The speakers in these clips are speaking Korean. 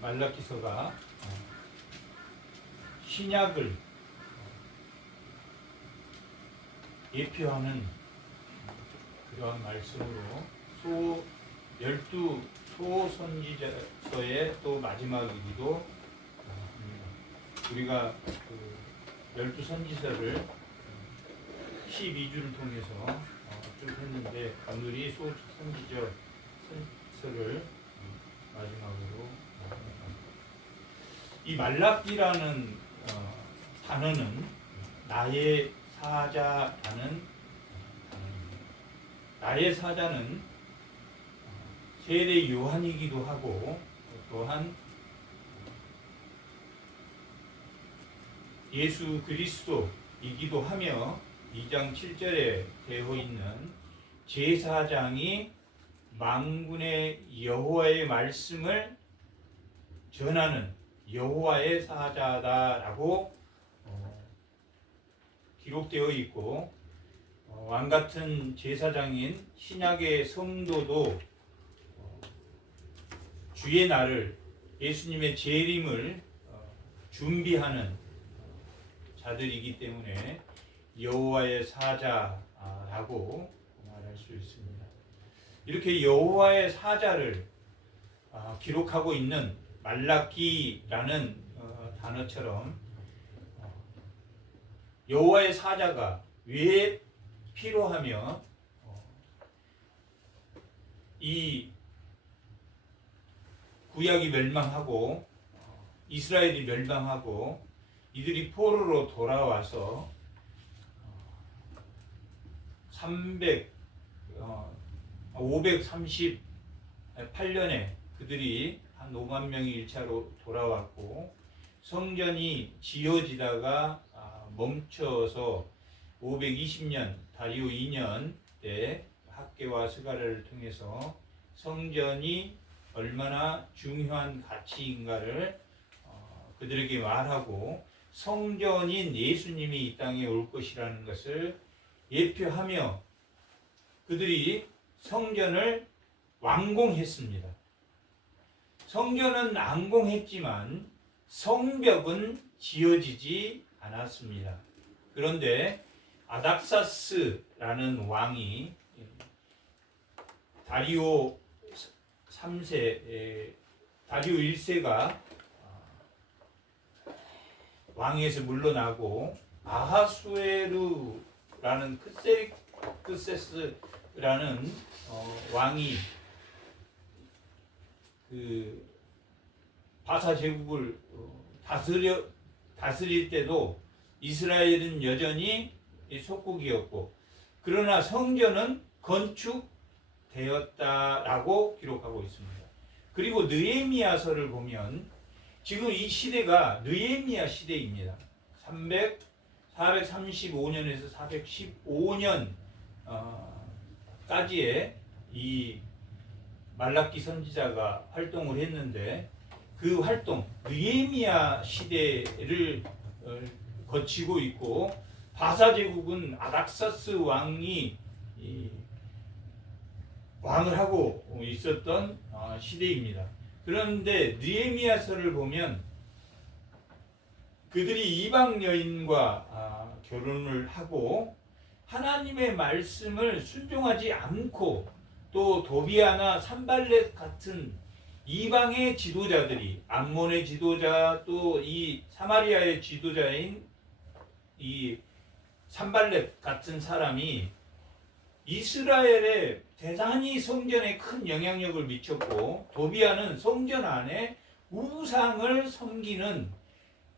말라기서가 신약을 예표하는 그러한 말씀으로 12 소선지자서의 또 마지막이기도 합니다. 우리가 그 12선지서를 12주를 통해서 쭉 했는데 오늘이 소선지자서를 마지막으로 이 말라기라는 단어는 나의 사자라는 단어입니다. 나의 사자는 세례 요한이기도 하고 또한 예수 그리스도이기도 하며 2장 7절에 되어 있는 제사장이 만군의 여호와의 말씀을 전하는 여호와의 사자다라고 기록되어 있고 왕같은 제사장인 신약의 성도도 주의 날을 예수님의 재림을 준비하는 자들이기 때문에 여호와의 사자라고 말할 수 있습니다. 이렇게 여호와의 사자를 기록하고 있는 말라기라는 단어처럼 여호와의 사자가 왜 필요하며 이 구약이 멸망하고 이스라엘이 멸망하고 이들이 포로로 돌아와서 538년에 그들이 한 5만 명이 1차로 돌아왔고 성전이 지어지다가 멈춰서 520년 다리오 2년 때 학개와 스가랴를 통해서 성전이 얼마나 중요한 가치인가를 그들에게 말하고 성전인 예수님이 이 땅에 올 것이라는 것을 예표하며 그들이 성전을 완공했습니다. 성전은 완공했지만 성벽은 지어지지 않았습니다. 그런데 아닥사스라는 왕이 다리오 1세가 왕위에서 물러나고 아하수에루라는 크세스라는 왕이 그 바사 제국을 다스릴 때도 이스라엘은 여전히 속국이었고 그러나 성전은 건축되었다라고 기록하고 있습니다. 그리고 느헤미야서를 보면 지금 이 시대가 느헤미야 시대입니다. 435년에서 415년까지의 이 말라기 선지자가 활동을 했는데 그 활동 느헤미야 시대를 거치고 있고 바사 제국은 아닥사스 왕이 왕을 하고 있었던 시대입니다. 그런데 느헤미야서를 보면 그들이 이방 여인과 결혼을 하고 하나님의 말씀을 순종하지 않고 또 도비아나 산발렛 같은 이방의 지도자들이 암몬의 지도자 또 이 사마리아의 지도자인 이 산발렛 같은 사람이 이스라엘의 대단히 성전에 큰 영향력을 미쳤고 도비아는 성전 안에 우상을 섬기는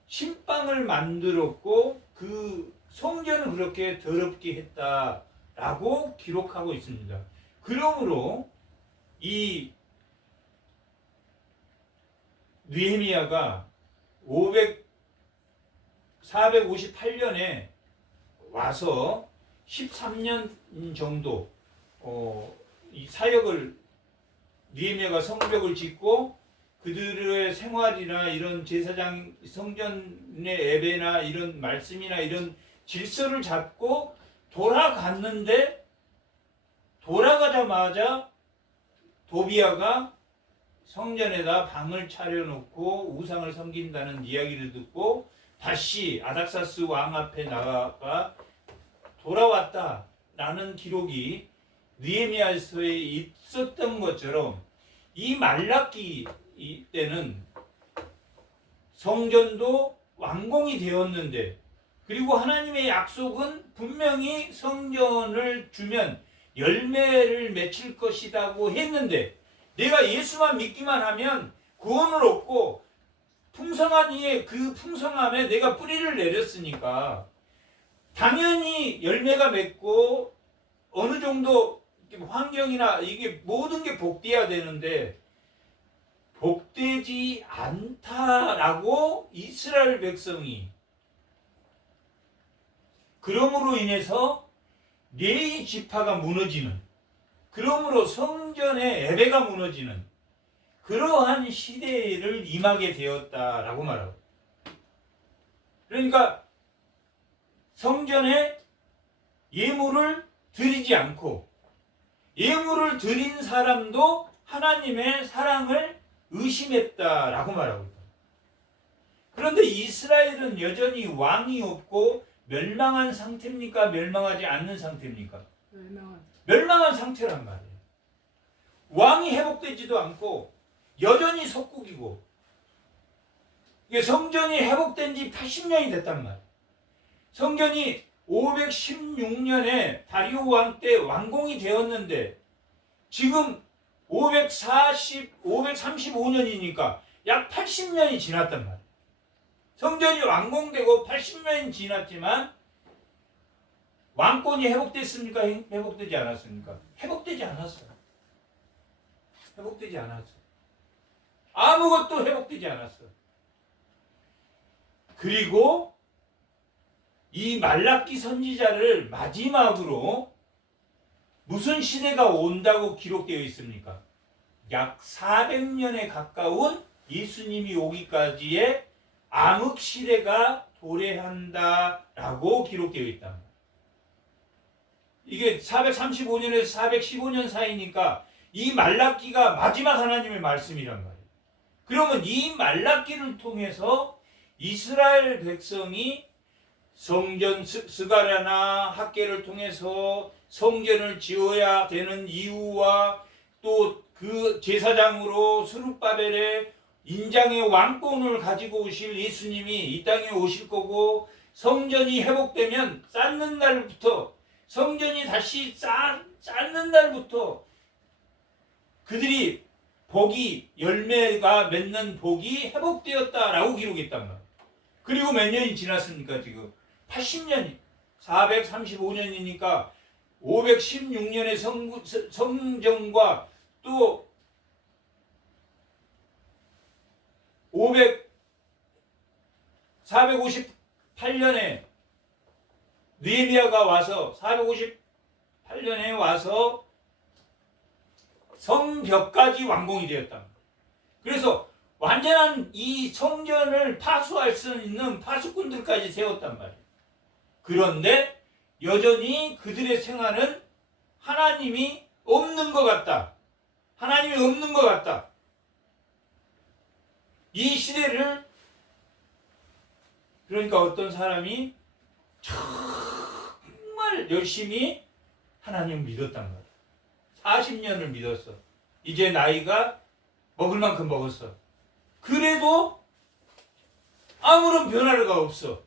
신방을 만들었고 그 성전을 그렇게 더럽게 했다라고 기록하고 있습니다. 그러므로 이 느헤미야가 458년에 와서 13년 정도 이 사역을 느헤미야가 성벽을 짓고 그들의 생활이나 이런 제사장 성전의 예배나 이런 말씀이나 이런 질서를 잡고 돌아갔는데 돌아가자마자 도비아가 성전에다 방을 차려놓고 우상을 섬긴다는 이야기를 듣고 다시 아닥사스 왕 앞에 나아가 돌아왔다라는 기록이 느헤미야서에 있었던 것처럼 이 말라기 때는 성전도 완공이 되었는데, 그리고 하나님의 약속은 분명히 성전을 주면 열매를 맺힐 것이라고 했는데, 내가 예수만 믿기만 하면 구원을 얻고 풍성한 이에 그 풍성함에 내가 뿌리를 내렸으니까 당연히 열매가 맺고 어느 정도 환경이나 이게 모든 게 복되어야 되는데 복되지 않다라고 이스라엘 백성이, 그러므로 인해서 네 지파가 무너지는, 그러므로 성전의 예배가 무너지는 그러한 시대를 임하게 되었다라고 말하고, 그러니까 성전에 예물을 드리지 않고 예물을 드린 사람도 하나님의 사랑을 의심했다라고 말하고 있다. 그런데 이스라엘은 여전히 왕이 없고 멸망한 상태입니까? 멸망하지 않는 상태입니까? 멸망한 상태란 말이에요. 왕이 회복되지도 않고 여전히 속국이고, 이게 성전이 회복된 지 80년이 됐단 말이에요. 성전이 516년에 다리오 왕 때 완공이 되었는데 지금 535년이니까 약 80년이 지났단 말이에요. 성전이 완공되고 80년이 지났지만 왕권이 회복됐습니까? 회복되지 않았습니까? 회복되지 않았어요. 회복되지 않았어요. 아무것도 회복되지 않았어요. 그리고 이 말라기 선지자를 마지막으로 무슨 시대가 온다고 기록되어 있습니까? 약 400년에 가까운 예수님이 오기까지의 암흑 시대가 도래한다라고 기록되어 있다. 이게 435년에서 415년 사이니까 이 말라기가 마지막 하나님의 말씀이란 말이에요. 그러면 이 말라기를 통해서 이스라엘 백성이 성전 스가랴나 학계를 통해서 성전을 지어야 되는 이유와 또 그 제사장으로 스룹바벨의 인장의 왕권을 가지고 오실 예수님이 이 땅에 오실 거고, 성전이 회복되면 쌓는 날부터, 성전이 다시 쌓는 날부터 그들이 복이, 열매가 맺는 복이 회복되었다라고 기록했단 말이에요. 그리고 몇 년이 지났습니까? 지금 80년이 435년이니까 516년의 성전과 또 458년에 느헤미야가 와서 458년에 와서 성벽까지 완공이 되었다. 그래서 완전한 이 성전을 파수할 수 있는 파수꾼들까지 세웠단 말이에요. 그런데 여전히 그들의 생활은 하나님이 없는 것 같다. 하나님이 없는 것 같다. 이 시대를, 그러니까 어떤 사람이 정말 열심히 하나님을 믿었단 말이에요. 40년을 믿었어. 이제 나이가 먹을 만큼 먹었어. 그래도 아무런 변화가 없어.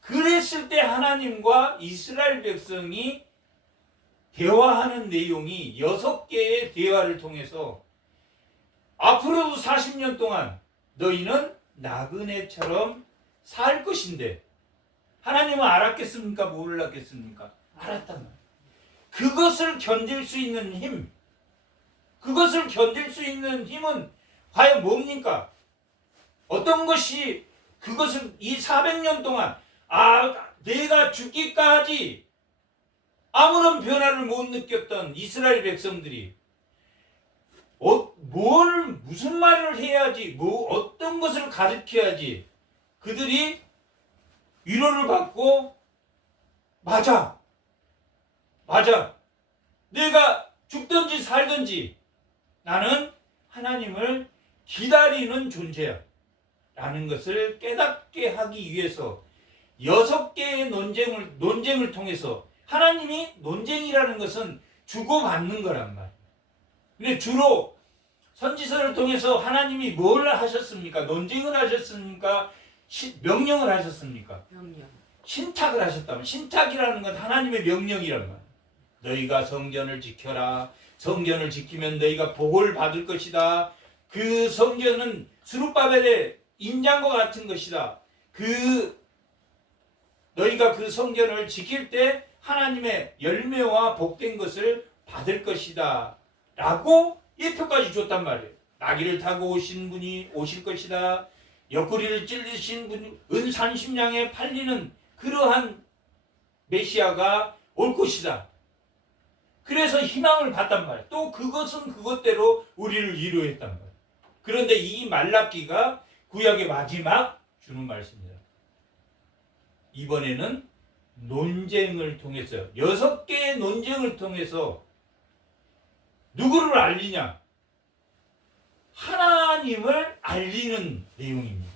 그랬을 때 하나님과 이스라엘 백성이 대화하는 내용이 6개의 대화를 통해서 앞으로도 40년 동안 너희는 나그네처럼 살 것인데, 하나님은 알았겠습니까? 몰랐겠습니까? 알았단 말이에요. 그것을 견딜 수 있는 힘, 그것을 견딜 수 있는 힘은 과연 뭡니까? 어떤 것이 그것을 이 400년 동안 내가 죽기까지 아무런 변화를 못 느꼈던 이스라엘 백성들이 무슨 말을 해야지, 어떤 것을 가르쳐야지 그들이 위로를 받고 맞아. 내가 죽든지 살든지 나는 하나님을 기다리는 존재야 라는 것을 깨닫게 하기 위해서 6개의 논쟁을 통해서, 하나님이 논쟁이라는 것은 주고받는 거란 말이에요. 근데 주로 선지서를 통해서 하나님이 뭘 하셨습니까? 논쟁을 하셨습니까? 명령을 하셨습니까? 명령. 신탁을 하셨다면, 신탁이라는 건 하나님의 명령이란 말이에요. 너희가 성전을 지켜라. 성전을 지키면 너희가 복을 받을 것이다. 그 성전은 스룹바벨의 인장과 같은 것이다. 너희가 그 성전을 지킬 때 하나님의 열매와 복된 것을 받을 것이다 라고 예표까지 줬단 말이에요. 나귀를 타고 오신 분이 오실 것이다. 옆구리를 찔리신 분이 은산심량에 팔리는 그러한 메시아가 올 것이다. 그래서 희망을 받단 말이에요. 또 그것은 그것대로 우리를 위로했단 말이에요. 그런데 이 말라기가 구약의 마지막 주는 말씀입니다. 이번에는 논쟁을 통해서, 6개의 논쟁을 통해서 누구를 알리냐? 하나님을 알리는 내용입니다.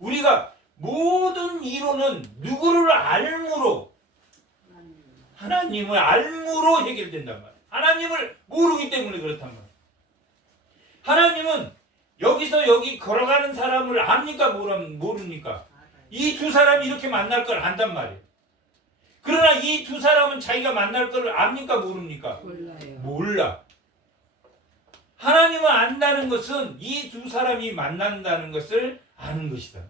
우리가 모든 이론은 누구를 알므로, 하나님을 알므로 해결된단 말이에요. 하나님을 모르기 때문에 그렇단 말이에요. 하나님은 여기서 여기 걸어가는 사람을 압니까? 모릅니까? 이 두 사람이 이렇게 만날 걸 안단 말이에요. 그러나 이 두 사람은 자기가 만날 걸 압니까? 모릅니까? 몰라요. 몰라. 하나님을 안다는 것은 이 두 사람이 만난다는 것을 아는 것이다.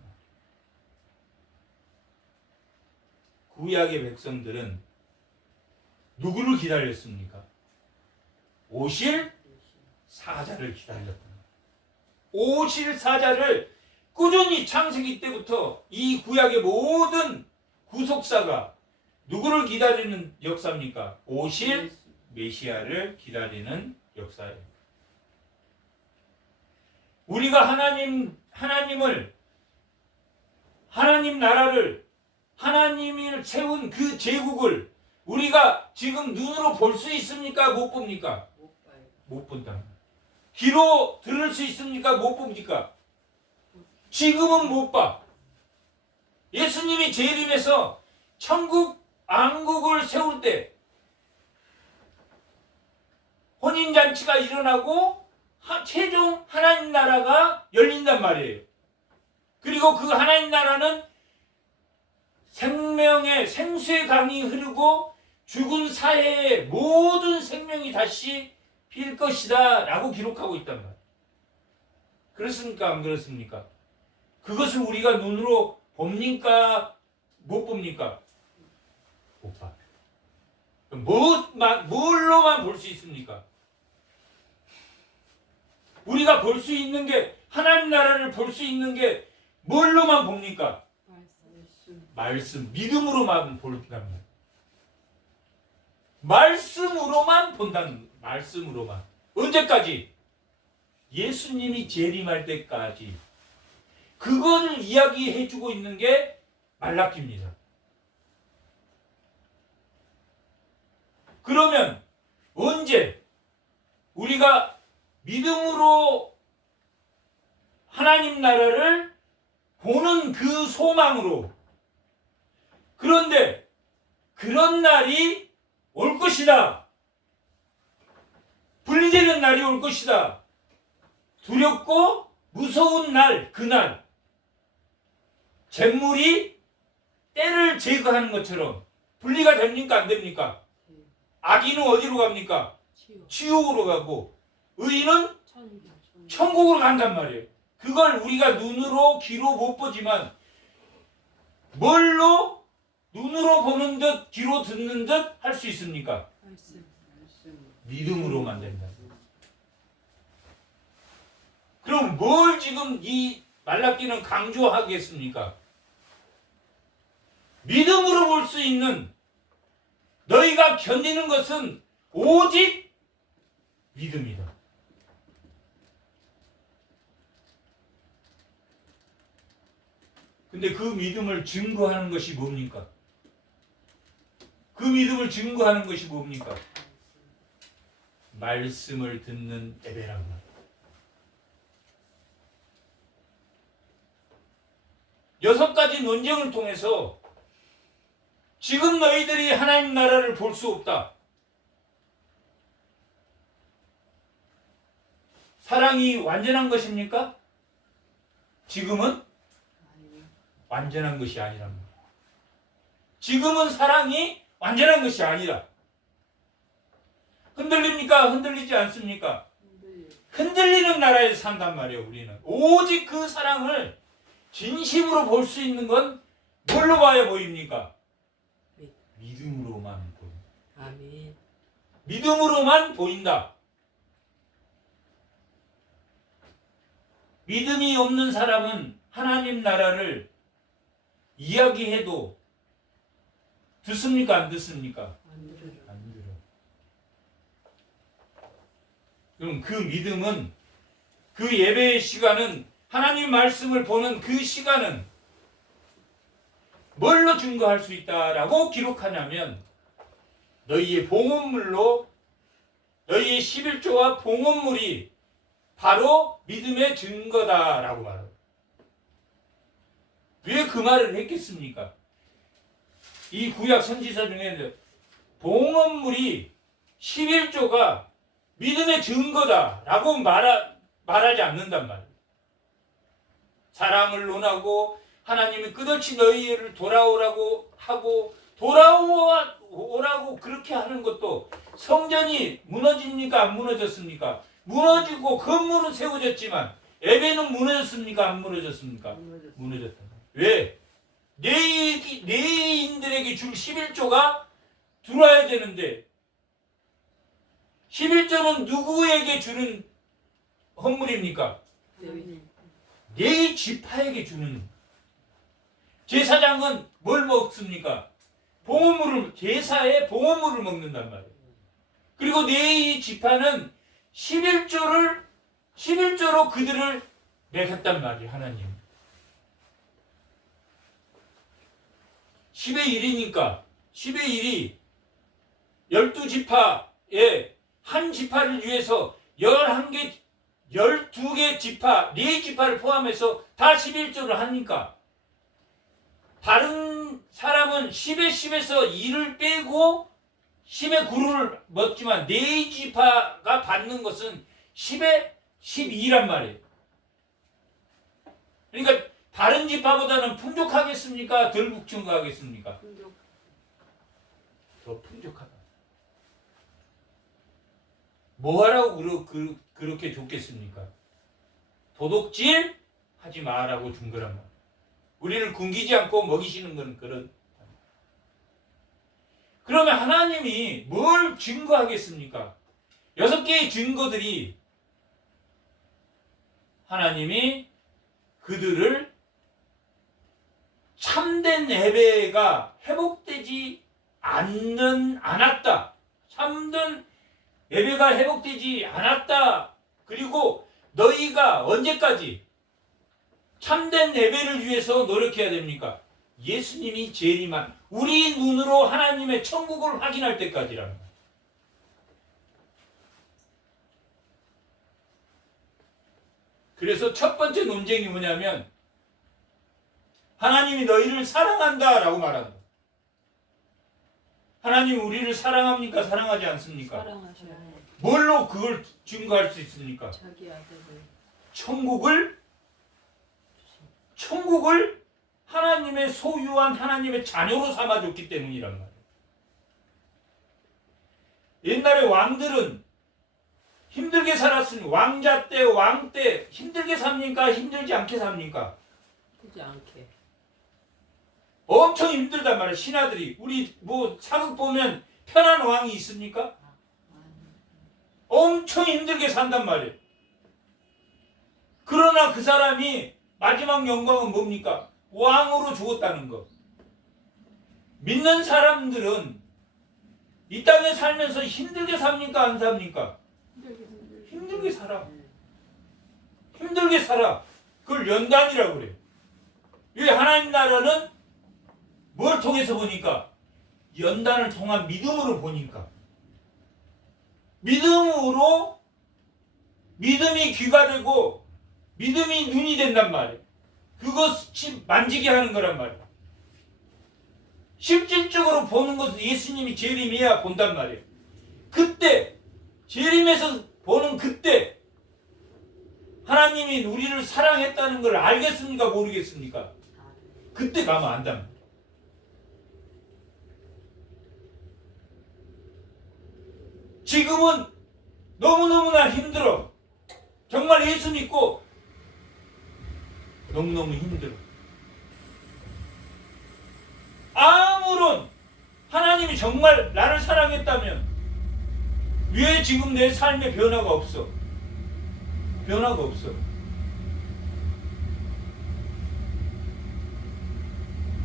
구약의 백성들은 누구를 기다렸습니까? 오실 사자를 기다렸다. 오실 사자를 꾸준히 창세기 때부터 이 구약의 모든 구속사가 누구를 기다리는 역사입니까? 오실 메시아를 기다리는 역사예요. 우리가 하나님을, 하나님 나라를, 하나님을 세운 그 제국을 우리가 지금 눈으로 볼 수 있습니까? 못 봅니까? 못 봐요. 못 본다. 귀로 들을 수 있습니까? 못 봅니까? 지금은 못 봐. 예수님이 재림해서 천국 왕국을 세울 때 혼인잔치가 일어나고 최종 하나님 나라가 열린단 말이에요. 그리고 그 하나님 나라는 생수의 강이 흐르고 죽은 사해의 모든 생명이 다시 필 것이다 라고 기록하고 있단 말이에요. 그렇습니까? 안 그렇습니까? 그것을 우리가 눈으로 봅니까? 못 봅니까? 못 봐. 뭘로만 볼 수 있습니까? 우리가 볼 수 있는 게, 하나님 나라를 볼 수 있는 게 뭘로만 봅니까? 말씀. 믿음으로만 본다는 거예요. 말씀으로만 본다는 거예요. 말씀으로만. 언제까지? 예수님이 재림할 때까지. 그거를 이야기해주고 있는 게 말라기입니다. 그러면 언제 우리가 믿음으로 하나님 나라를 보는 그 소망으로, 그런데 그런 날이 올 것이다. 분리되는 날이 올 것이다. 두렵고 무서운 날, 그날. 잿물이 때를 제거하는 것처럼 분리가 됩니까? 안 됩니까? 악인은 어디로 갑니까? 지옥으로 가고 의인은 천국으로 간단 말이에요. 그걸 우리가 눈으로 귀로 못 보지만 뭘로 눈으로 보는 듯 귀로 듣는 듯 할 수 있습니까? 믿음으로만 된다. 그럼 뭘 지금 이 말라기는 강조하겠습니까? 믿음으로 볼 수 있는, 너희가 견디는 것은 오직 믿음이다. 근데 그 믿음을 증거하는 것이 뭡니까? 그 믿음을 증거하는 것이 뭡니까? 말씀을 듣는 예배란 말. 6가지 논쟁을 통해서 지금 너희들이 하나님 나라를 볼 수 없다. 사랑이 완전한 것입니까? 지금은 완전한 것이 아니란 말이에요. 지금은 사랑이 완전한 것이 아니라. 흔들립니까? 흔들리지 않습니까? 흔들리는 나라에서 산단 말이에요. 우리는 오직 그 사랑을 진심으로 볼 수 있는 건 뭘로 봐야 보입니까? 믿음으로만 보인다. 아멘. 믿음으로만 보인다. 믿음이 없는 사람은 하나님 나라를 이야기해도 듣습니까? 안 듣습니까? 안 들어요. 안 들어. 그럼 그 믿음은, 그 예배의 시간은, 하나님 말씀을 보는 그 시간은 뭘로 증거할 수 있다라고 기록하냐면 너희의 봉헌물로, 너희의 11조와 봉헌물이 바로 믿음의 증거다라고 말해요. 왜 그 말을 했겠습니까? 이 구약 선지서 중에 봉헌물이 11조가 믿음의 증거다라고 말하지 않는단 말이에요. 사랑을 논하고 하나님이 끝없이 너희를 돌아오라고 하고 돌아오라고 그렇게 하는 것도 성전이 무너집니까? 안 무너졌습니까? 무너지고 건물은 세워졌지만 예배는 무너졌습니까? 안 무너졌습니까? 무너졌다. 왜? 내인들에게 줄 11조가 들어와야 되는데 11조는 누구에게 주는 헌물입니까? 네 지파에게 주는. 제사장은 뭘 먹습니까? 봉헌물을, 제사에 봉헌물을 먹는단 말이에요. 그리고 네 지파는 11조로 그들을 매겼단 말이에요. 하나님 10의 1이니까 10의 1이 12지파에 한 지파를 위해서 11개 12개 지파, 4지파를 포함해서 다 11조를 하니까 다른 사람은 10의 10에서 2를 빼고 10의 9를 먹지만 4지파가 받는 것은 10의 12란 말이에요. 그러니까 다른 지파보다는 풍족하겠습니까? 덜 풍족하겠습니까? 더 풍족하다. 뭐하라고 그렇게 줬겠습니까? 도둑질 하지 마라고 준 거란 말이에요. 우리를 굶기지 않고 먹이시는 건 그런. 그러면 하나님이 뭘 증거하겠습니까? 6개의 증거들이 하나님이 그들을 참된 예배가 회복되지 않았다. 참된 예배가 회복되지 않았다. 그리고 너희가 언제까지 참된 예배를 위해서 노력해야 됩니까? 예수님이 재림한 우리 눈으로 하나님의 천국을 확인할 때까지랍니다. 그래서 첫 번째 논쟁이 뭐냐면 하나님이 너희를 사랑한다라고 말한다. 하나님이 우리를 사랑합니까? 사랑하지 않습니까? 사랑하셔요. 뭘로 그걸 증거할 수 있습니까? 자기 아들을. 천국을 하나님의 소유한 하나님의 자녀로 삼아줬기 때문이란 말이에요. 옛날에 왕들은 힘들게 살았으니 왕자 때, 왕 때 힘들게 삽니까? 힘들지 않게 삽니까? 힘들지 않게. 엄청 힘들단 말이에요. 신하들이. 우리 사극 보면 편한 왕이 있습니까? 엄청 힘들게 산단 말이에요. 그러나 그 사람이 마지막 영광은 뭡니까? 왕으로 죽었다는 것. 믿는 사람들은 이 땅에 살면서 힘들게 삽니까? 안 삽니까? 힘들게 살아. 힘들게 살아. 그걸 연단이라고 그래요. 왜 하나님 나라는 뭘 통해서 보니까? 연단을 통한 믿음으로 보니까. 믿음이 귀가 되고 믿음이 눈이 된단 말이에요. 그것이 만지게 하는 거란 말이야. 실질적으로 보는 것은 예수님이 재림이야 본단 말이에요. 그때 재림에서 보는 그때 하나님이 우리를 사랑했다는 걸 알겠습니까? 모르겠습니까? 그때 가면 안단 말이에요. 지금은 너무너무나 힘들어. 정말 예수 믿고 너무너무 힘들어. 아무런 하나님이 정말 나를 사랑했다면 왜 지금 내 삶에 변화가 없어? 변화가 없어.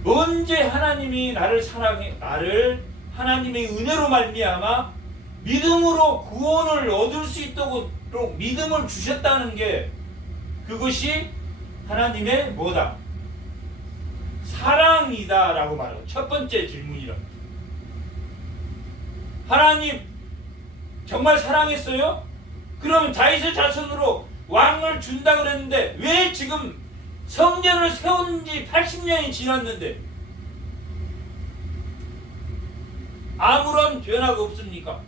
언제 하나님이 나를 사랑해, 나를 하나님의 은혜로 말미암아 믿음으로 구원을 얻을 수 있도록 믿음을 주셨다는 게 그것이 하나님의 뭐다? 사랑이다 라고 말하고 첫 번째 질문이라. 하나님 정말 사랑했어요? 그러면 다윗의 자손으로 왕을 준다 그랬는데 왜 지금 성전을 세운 지 80년이 지났는데 아무런 변화가 없습니까?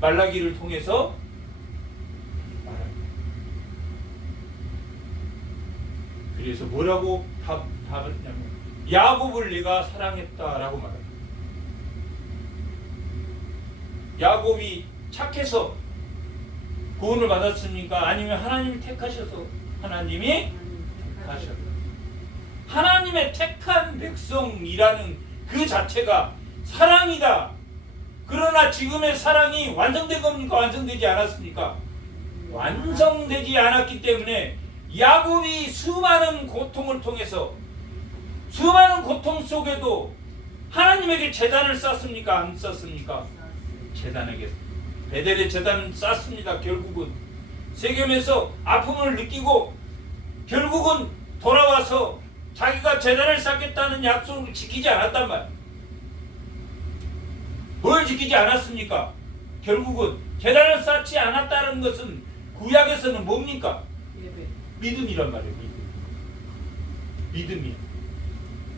말라기를 통해서 말합니다. 그래서 뭐라고 답했냐면 야곱을 내가 사랑했다라고 말합니다. 야곱이 착해서 구원을 받았습니까? 아니면 하나님이 택하셔서 하나님이 택하셨다. 하나님의 택한 백성이라는 그 자체가 사랑이다. 그러나 지금의 사랑이 완성된 겁니까? 완성되지 않았습니까? 완성되지 않았기 때문에 야곱이 수많은 고통을 통해서 수많은 고통 속에도 하나님에게 제단을 쌓습니까? 안 쌓습니까? 제단에게 베델의 제단을 쌓습니다. 결국은 세겜에서 아픔을 느끼고 결국은 돌아와서 자기가 제단을 쌓겠다는 약속을 지키지 않았단 말이에요. 뭘 지키지 않았습니까? 결국은 제단을 쌓지 않았다는 것은 구약에서는 뭡니까? 믿음이란 말이에요. 믿음이에요.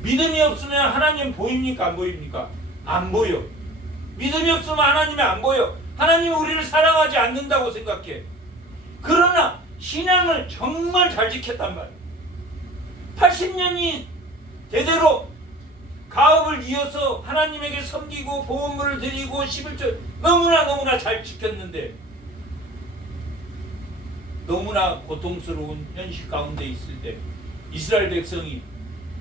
믿음이 없으면 하나님 보입니까? 안 보입니까? 안 보여. 믿음이 없으면 하나님이 안 보여. 하나님이 우리를 사랑하지 않는다고 생각해. 그러나 신앙을 정말 잘 지켰단 말이에요. 80년이 대대로 가업을 이어서 하나님에게 섬기고 보험물을 드리고 11조 너무나 잘 지켰는데 너무나 고통스러운 현실 가운데 있을 때 이스라엘 백성이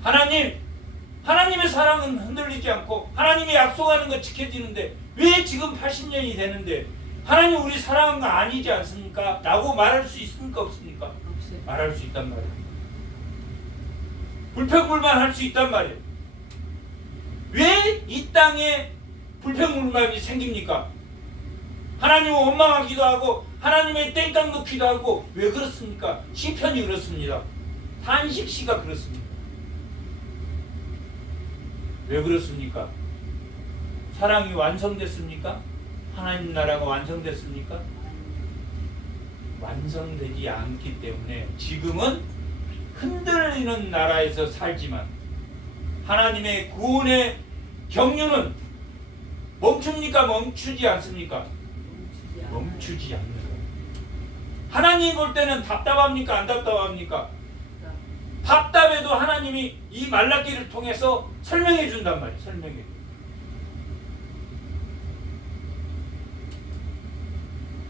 하나님의 사랑은 흔들리지 않고 하나님이 약속하는 것 지켜지는데 왜 지금 80년이 되는데 하나님 우리 사랑한 거 아니지 않습니까? 라고 말할 수 있습니까? 없습니까? 없어요. 말할 수 있단 말이에요. 불평불만할 수 있단 말이에요. 왜 이 땅에 불평불만이 생깁니까? 하나님을 원망하기도 하고 하나님의 땡깡 놓기도 하고 왜 그렇습니까? 시편이 그렇습니다. 탄식시가 그렇습니다. 왜 그렇습니까? 사랑이 완성됐습니까? 하나님 나라가 완성됐습니까? 완성되지 않기 때문에 지금은 흔들리는 나라에서 살지만 하나님의 구원의 경륜은 멈춥니까? 멈추지 않습니까? 멈추지 않는 거예요. 하나님 볼 때는 답답합니까? 안 답답합니까? 답답해도 하나님이 이 말라기를 통해서 설명해 준단 말이에요. 설명해.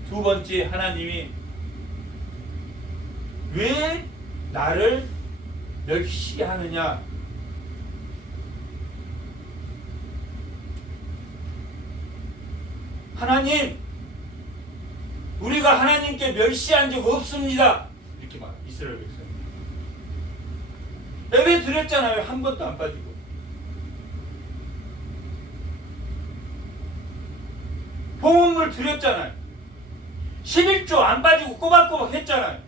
두 번째, 하나님이 왜 나를 멸시하느냐? 하나님, 우리가 하나님께 멸시한 적 없습니다. 이렇게 말 이스라엘 백성. 예배 드렸잖아요. 한 번도 안 빠지고. 봉헌물 드렸잖아요. 11조 안 빠지고 꼬박꼬박 했잖아요.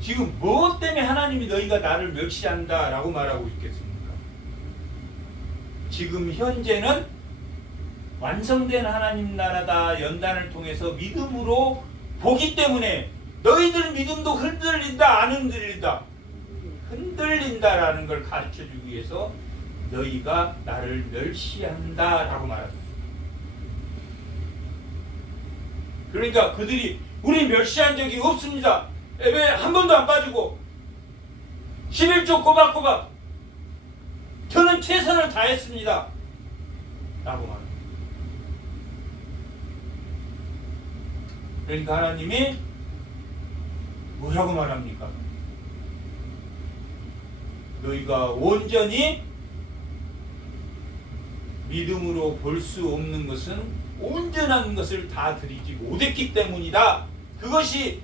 지금 무엇 때문에 하나님이 너희가 나를 멸시한다 라고 말하고 있겠습니까? 지금 현재는 완성된 하나님 나라다 연단을 통해서 믿음으로 보기 때문에 너희들 믿음도 흔들린다 안 흔들린다? 흔들린다라는 걸 가르쳐주기 위해서 너희가 나를 멸시한다라고 말합니다. 그러니까 그들이 우리 멸시한 적이 없습니다. 예배 한 번도 안 빠지고 11조 꼬박꼬박 저는 최선을 다했습니다 라고 말합니다. 그러니까 하나님이 뭐라고 말합니까? 너희가 온전히 믿음으로 볼 수 없는 것은 온전한 것을 다 드리지 못했기 때문이다. 그것이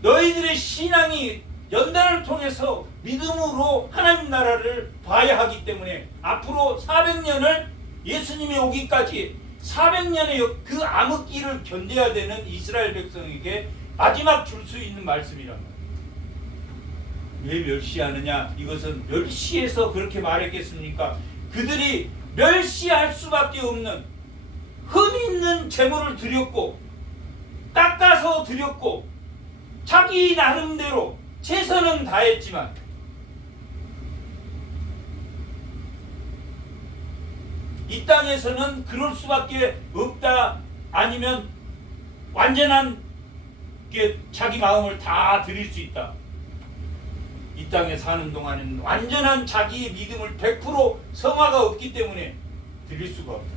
너희들의 신앙이 연단을 통해서 믿음으로 하나님 나라를 봐야 하기 때문에 앞으로 400년을 예수님이 오기까지 400년의 그 암흑기를 견뎌야 되는 이스라엘 백성에게 마지막 줄 수 있는 말씀이란 말이에요. 왜 멸시하느냐? 이것은 멸시해서 그렇게 말했겠습니까? 그들이 멸시할 수밖에 없는 흠 있는 제물을 드렸고 깎아서 드렸고 자기 나름대로 최선은 다했지만 이 땅에서는 그럴 수밖에 없다. 아니면 완전한 게 자기 마음을 다 드릴 수 있다. 이 땅에 사는 동안에는 완전한 자기의 믿음을 100% 성화가 없기 때문에 드릴 수가 없다.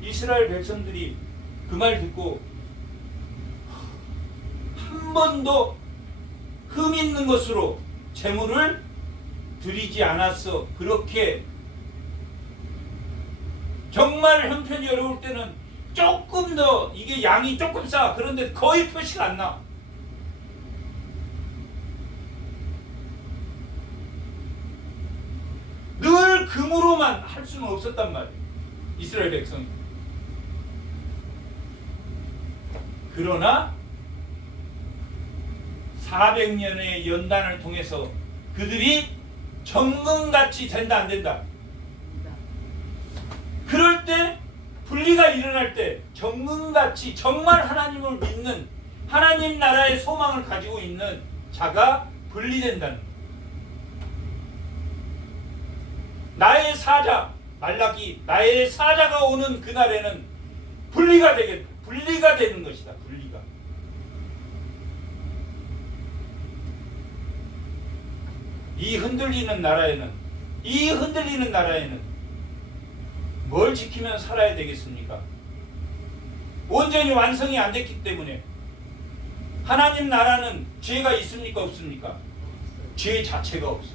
이스라엘 백성들이 그 말 듣고 한 번도 흠 있는 것으로 제물을 드리지 않았어. 그렇게 정말 형편이 어려울 때는 조금 더 이게 양이 조금 싸. 그런데 거의 표시가 안 나. 늘 금으로만 할 수는 없었단 말이에요. 이스라엘 백성이. 그러나 400년의 연단을 통해서 그들이 정금같이 된다 안 된다? 그럴 때 분리가 일어날 때 정금같이 정말 하나님을 믿는 하나님 나라의 소망을 가지고 있는 자가 분리된다는 거예요. 나의 사자 말라기 나의 사자가 오는 그날에는 분리가 되는 것이다. 분리가. 이 흔들리는 나라에는 뭘 지키면 살아야 되겠습니까? 온전히 완성이 안 됐기 때문에. 하나님 나라는 죄가 있습니까? 없습니까? 죄 자체가 없어.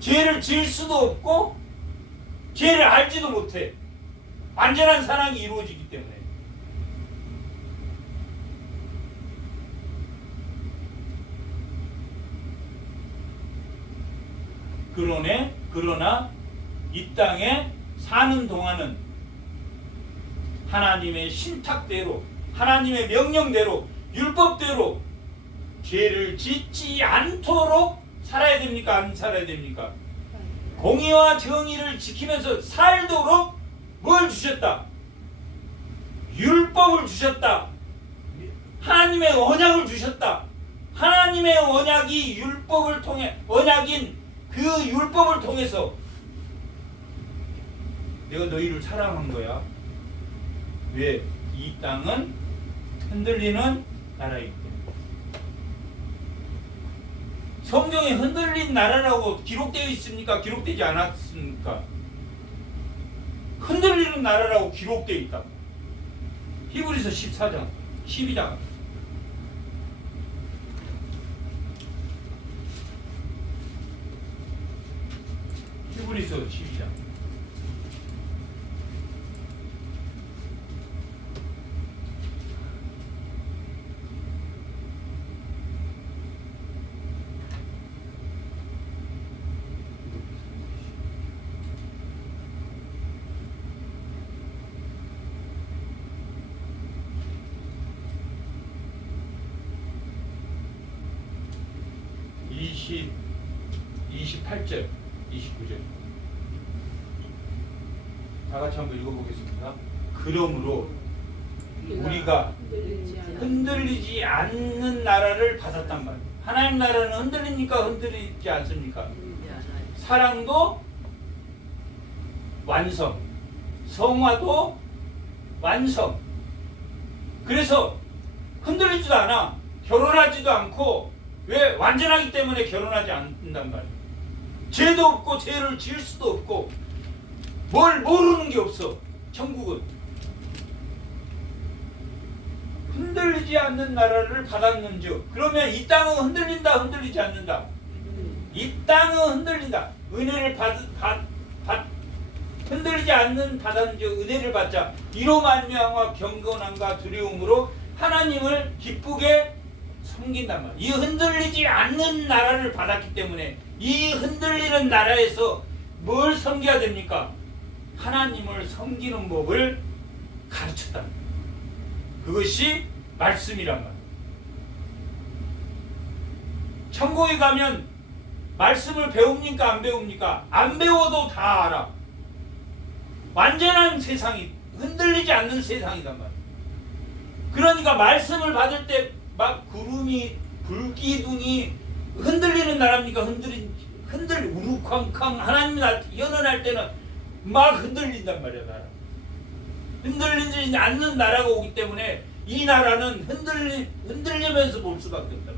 죄를 지을 수도 없고 죄를 알지도 못해. 완전한 사랑이 이루어지기 때문에. 그러나 이 땅에 사는 동안은 하나님의 신탁대로 하나님의 명령대로 율법대로 죄를 짓지 않도록 살아야 됩니까? 안 살아야 됩니까? 공의와 정의를 지키면서 살도록 뭘 주셨다? 율법을 주셨다. 하나님의 언약을 주셨다. 하나님의 언약이 율법을 통해 언약인 그 율법을 통해서 내가 너희를 사랑한 거야. 왜? 이 땅은 흔들리는 나라이기 때문에. 성경에 흔들린 나라라고 기록되어 있습니까? 기록되지 않았습니까? 흔들리는 나라라고 기록되어 있다. 히브리서 14장 12장 히브리서 12장 (20) 28절 29절 다 같이 한번 읽어보겠습니다. 그러므로 우리가 흔들리지 않는 나라를 받았단 말이에요. 하나님 나라는 흔들립니까? 흔들리지 않습니까? 사랑도 완성, 성화도 완성. 그래서 흔들리지도 않아. 결혼하지도 않고. 왜? 완전하기 때문에 결혼하지 않는단 말이에요. 죄도 없고 죄를 지을 수도 없고 뭘 모르는 게 없어. 천국은 흔들리지 않는 나라를 받았는즉. 그러면 이 땅은 흔들린다, 흔들리지 않는다? 이 땅은 흔들린다. 은혜를 흔들리지 않는 받았는즉 은혜를 받자. 이로 말미암아 경건함과 두려움으로 하나님을 기쁘게 섬긴단 말이야. 이 흔들리지 않는 나라를 받았기 때문에 이 흔들리는 나라에서 뭘 섬겨야 됩니까? 하나님을 섬기는 법을 가르쳤다. 그것이 말씀이란 말이야. 천국에 가면 말씀을 배웁니까? 안 배웁니까? 안 배워도 다 알아. 완전한 세상이, 흔들리지 않는 세상이란 말이야. 그러니까 말씀을 받을 때 막 구름이, 불기둥이 흔들리는 나라입니까? 우루쾅쾅 하나님 연언할 때는 막 흔들린단 말이야. 나라. 흔들리지 않는 나라가 오기 때문에 이 나라는 흔들리면서 볼 수밖에 없다.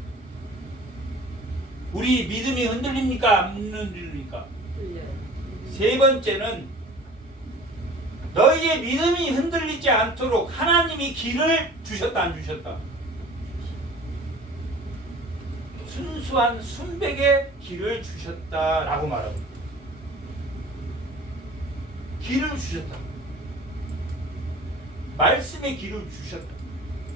우리 믿음이 흔들립니까? 안 흔들립니까? 세 번째는 너희의 믿음이 흔들리지 않도록 하나님이 길을 주셨다, 안 주셨다? 순수한 순백의 길을 주셨다라고 말하고, 길을 주셨다. 말씀의 길을 주셨다.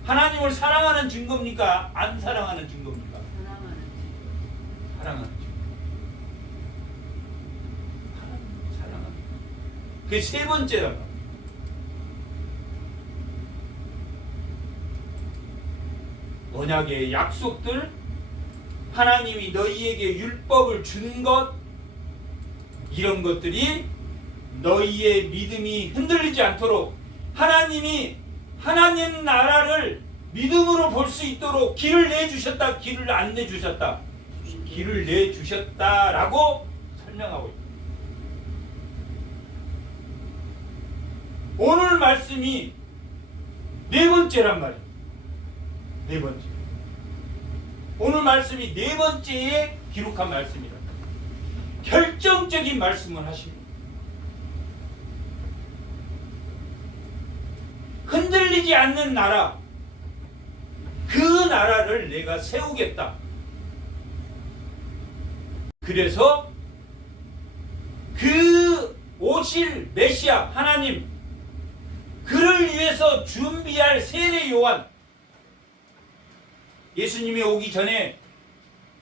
하나님을 사랑하는 증거입니까? 안 사랑하는 증거입니까? 사랑하는 증거. 하나님을 사랑하는. 그게 세 번째란 말이야. 언약의 약속들, 하나님이 너희에게 율법을 준 것, 이런 것들이 너희의 믿음이 흔들리지 않도록 하나님이 하나님 나라를 믿음으로 볼 수 있도록 길을 내주셨다, 길을 안 내주셨다? 길을 내주셨다라고 설명하고 있다. 오늘 말씀이 네 번째란 말이에요. 네 번째. 오늘 말씀이 네 번째에 기록한 말씀이라. 결정적인 말씀을 하십니다. 흔들리지 않는 나라, 그 나라를 내가 세우겠다. 그래서 그 오실 메시아 하나님, 그를 위해서 준비할 세례 요한, 예수님이 오기 전에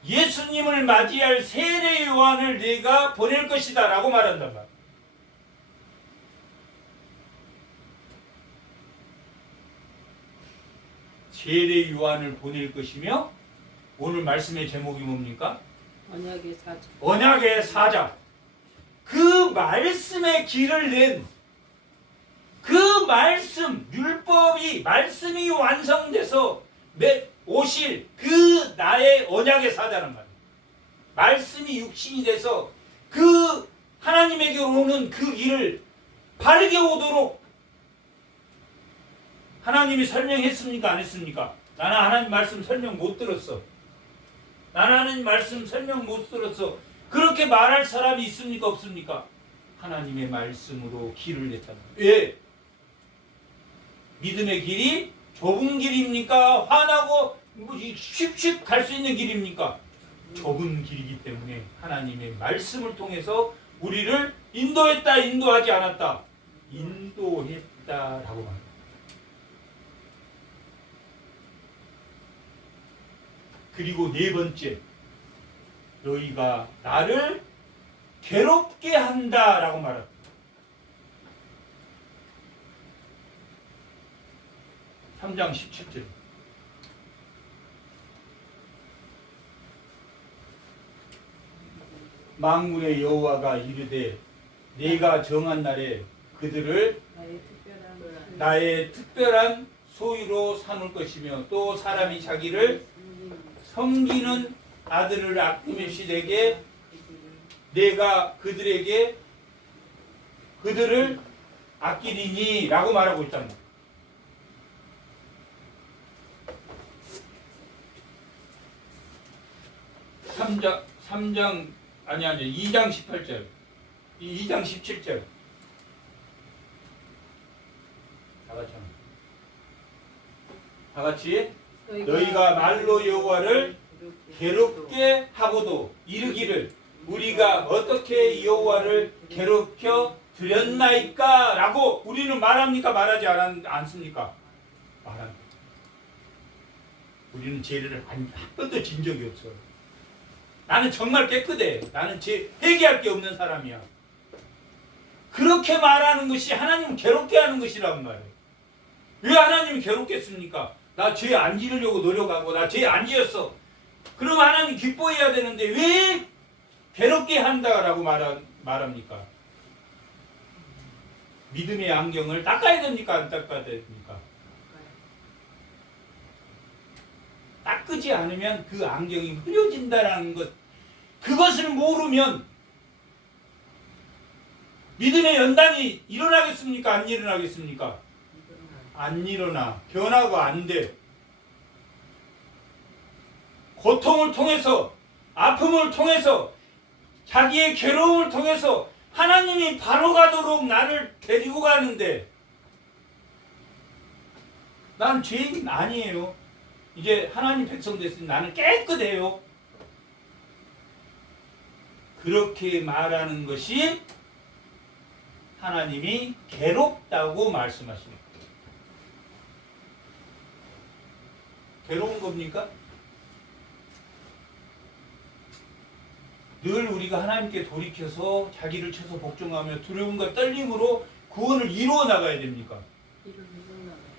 예수님을 맞이할 세례 요한을 내가 보낼 것이다 라고 말한단 말이야. 세례 요한을 보낼 것이며, 오늘 말씀의 제목이 뭡니까? 언약의 사자. 언약의 사자. 그 말씀의 길을 낸, 그 말씀, 율법이, 말씀이 완성돼서 오실 그 나의 언약의 사자란 말이에요. 말씀이 육신이 돼서 그 하나님에게 오는 그 길을 바르게 오도록 하나님이 설명했습니까? 안 했습니까? 나는 하나님 말씀 설명 못 들었어. 나는 하나님 말씀 설명 못 들었어. 그렇게 말할 사람이 있습니까? 없습니까? 하나님의 말씀으로 길을 냈다. 왜? 믿음의 길이 좁은 길입니까? 환하고 쉽쉽 갈 수 있는 길입니까? 좁은 길이기 때문에 하나님의 말씀을 통해서 우리를 인도했다, 인도하지 않았다? 인도했다라고 말합니다. 그리고 네 번째, 너희가 나를 괴롭게 한다라고 말합니다. 3장 17절. 만군의 여호와가 이르되 내가 정한 날에 그들을 나의 특별한 소유로 삼을 것이며 또 사람이 자기를 섬기는 아들을 아낌없이 내게 내가 그들을 아끼리니 라고 말하고 있다는 거예요. 2장 18절 2장 17절 다 같이 너희가 말로 여호와를 괴롭게 하고도 이르기를 우리가 어떻게 여호와를 괴롭혀 드렸나이까 라고 우리는 말합니까? 말하지 않습니까? 말합니다. 우리는 죄를 한 번도 진 적이 없어요. 나는 정말 깨끗해. 나는 회개할 게 없는 사람이야. 그렇게 말하는 것이 하나님을 괴롭게 하는 것이란 말이에요. 왜 하나님이 괴롭겠습니까? 나 죄 안 지으려고 노력하고 나 죄 안 지었어. 그럼 하나님 기뻐해야 되는데 왜 괴롭게 한다라고 말합니까? 믿음의 안경을 닦아야 됩니까? 안 닦아야 됩니까? 닦지 않으면 그 안경이 흐려진다는 것, 그것을 모르면 믿음의 연단이 일어나겠습니까? 안 일어나겠습니까? 안 일어나. 변화가 안 돼. 고통을 통해서, 아픔을 통해서, 자기의 괴로움을 통해서 하나님이 바로 가도록 나를 데리고 가는데 난 죄인 아니에요. 이제 하나님 백성 됐으니 나는 깨끗해요. 그렇게 말하는 것이 하나님이 괴롭다고 말씀하십니다. 괴로운 겁니까? 늘 우리가 하나님께 돌이켜서 자기를 쳐서 복종하며 두려움과 떨림으로 구원을 이루어 나가야 됩니까?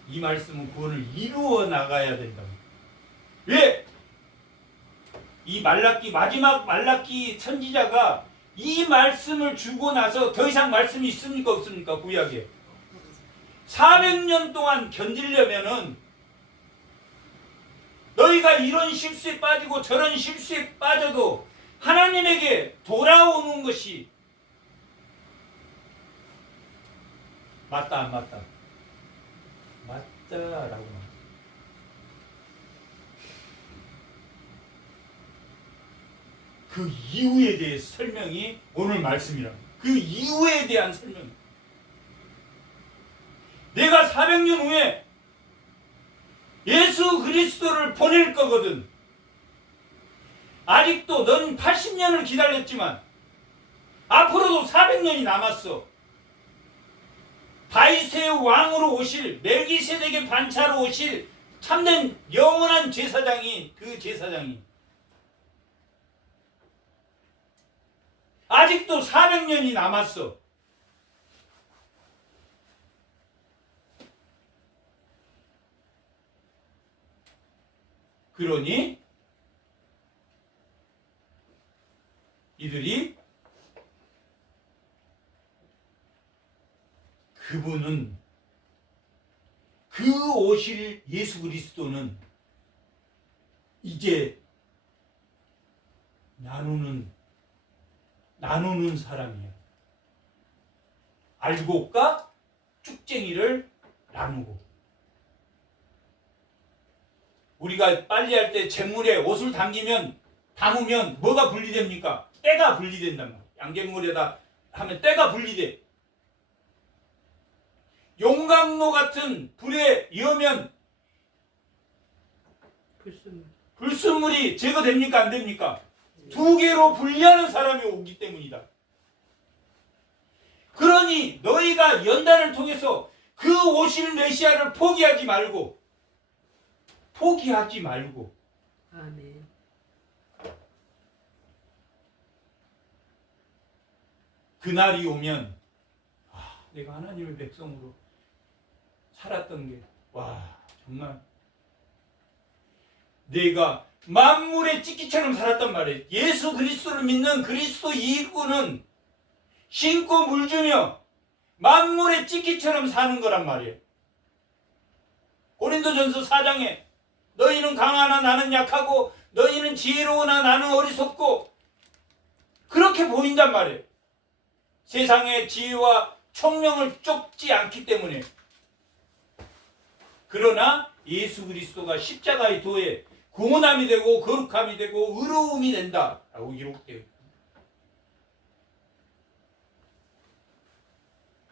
이 말씀은 구원을 이루어 나가야 된다. 왜? 이 마지막 말라기 선지자가 이 말씀을 주고 나서 더 이상 말씀이 있습니까? 없습니까? 구약에 400년 동안 견디려면은 너희가 이런 실수에 빠지고 저런 실수에 빠져도 하나님에게 돌아오는 것이 맞다 안 맞다? 맞다라고 말합니다. 그 이후에 대해 설명이 오늘 말씀이랍니다. 그 이후에 대한 설명. 내가 400년 후에 예수 그리스도를 보낼 거거든. 아직도 넌 80년을 기다렸지만 앞으로도 400년이 남았어. 다윗의 왕으로 오실 멜기세덱의 반차로 오실 참된 영원한 제사장이 그 제사장이 아직도 400년이 남았어. 그러니 이들이 그분은 그 오실 예수 그리스도는 이제 나누는 사람이에요. 알곡과 쭉쟁이를 나누고 우리가 빨리할 때 잿물에 옷을 담으면 뭐가 분리됩니까? 때가 분리된단 말이에요. 양잿물에다 하면 때가 분리돼. 용광로 같은 불에 이으면 불순물이 제거됩니까? 안 됩니까? 두 개로 분리하는 사람이 오기 때문이다. 그러니 너희가 연단을 통해서 그 오실 메시아를 포기하지 말고 아멘. 그날이 오면 내가 하나님의 백성으로 살았던 게 정말 내가 만물의 찢기처럼 살았단 말이에요. 예수 그리스도를 믿는 그리스도 일꾼은 신고 물주며 만물의 찌끼처럼 사는 거란 말이에요. 고린도전서 4장에 너희는 강하나 나는 약하고 너희는 지혜로우나 나는 어리석고 그렇게 보인단 말이에요. 세상의 지혜와 총명을 쫓지 않기 때문에. 그러나 예수 그리스도가 십자가의 도에 구원함이 되고 거룩함이 되고 의로움이 된다라고 기록되어 있습니다.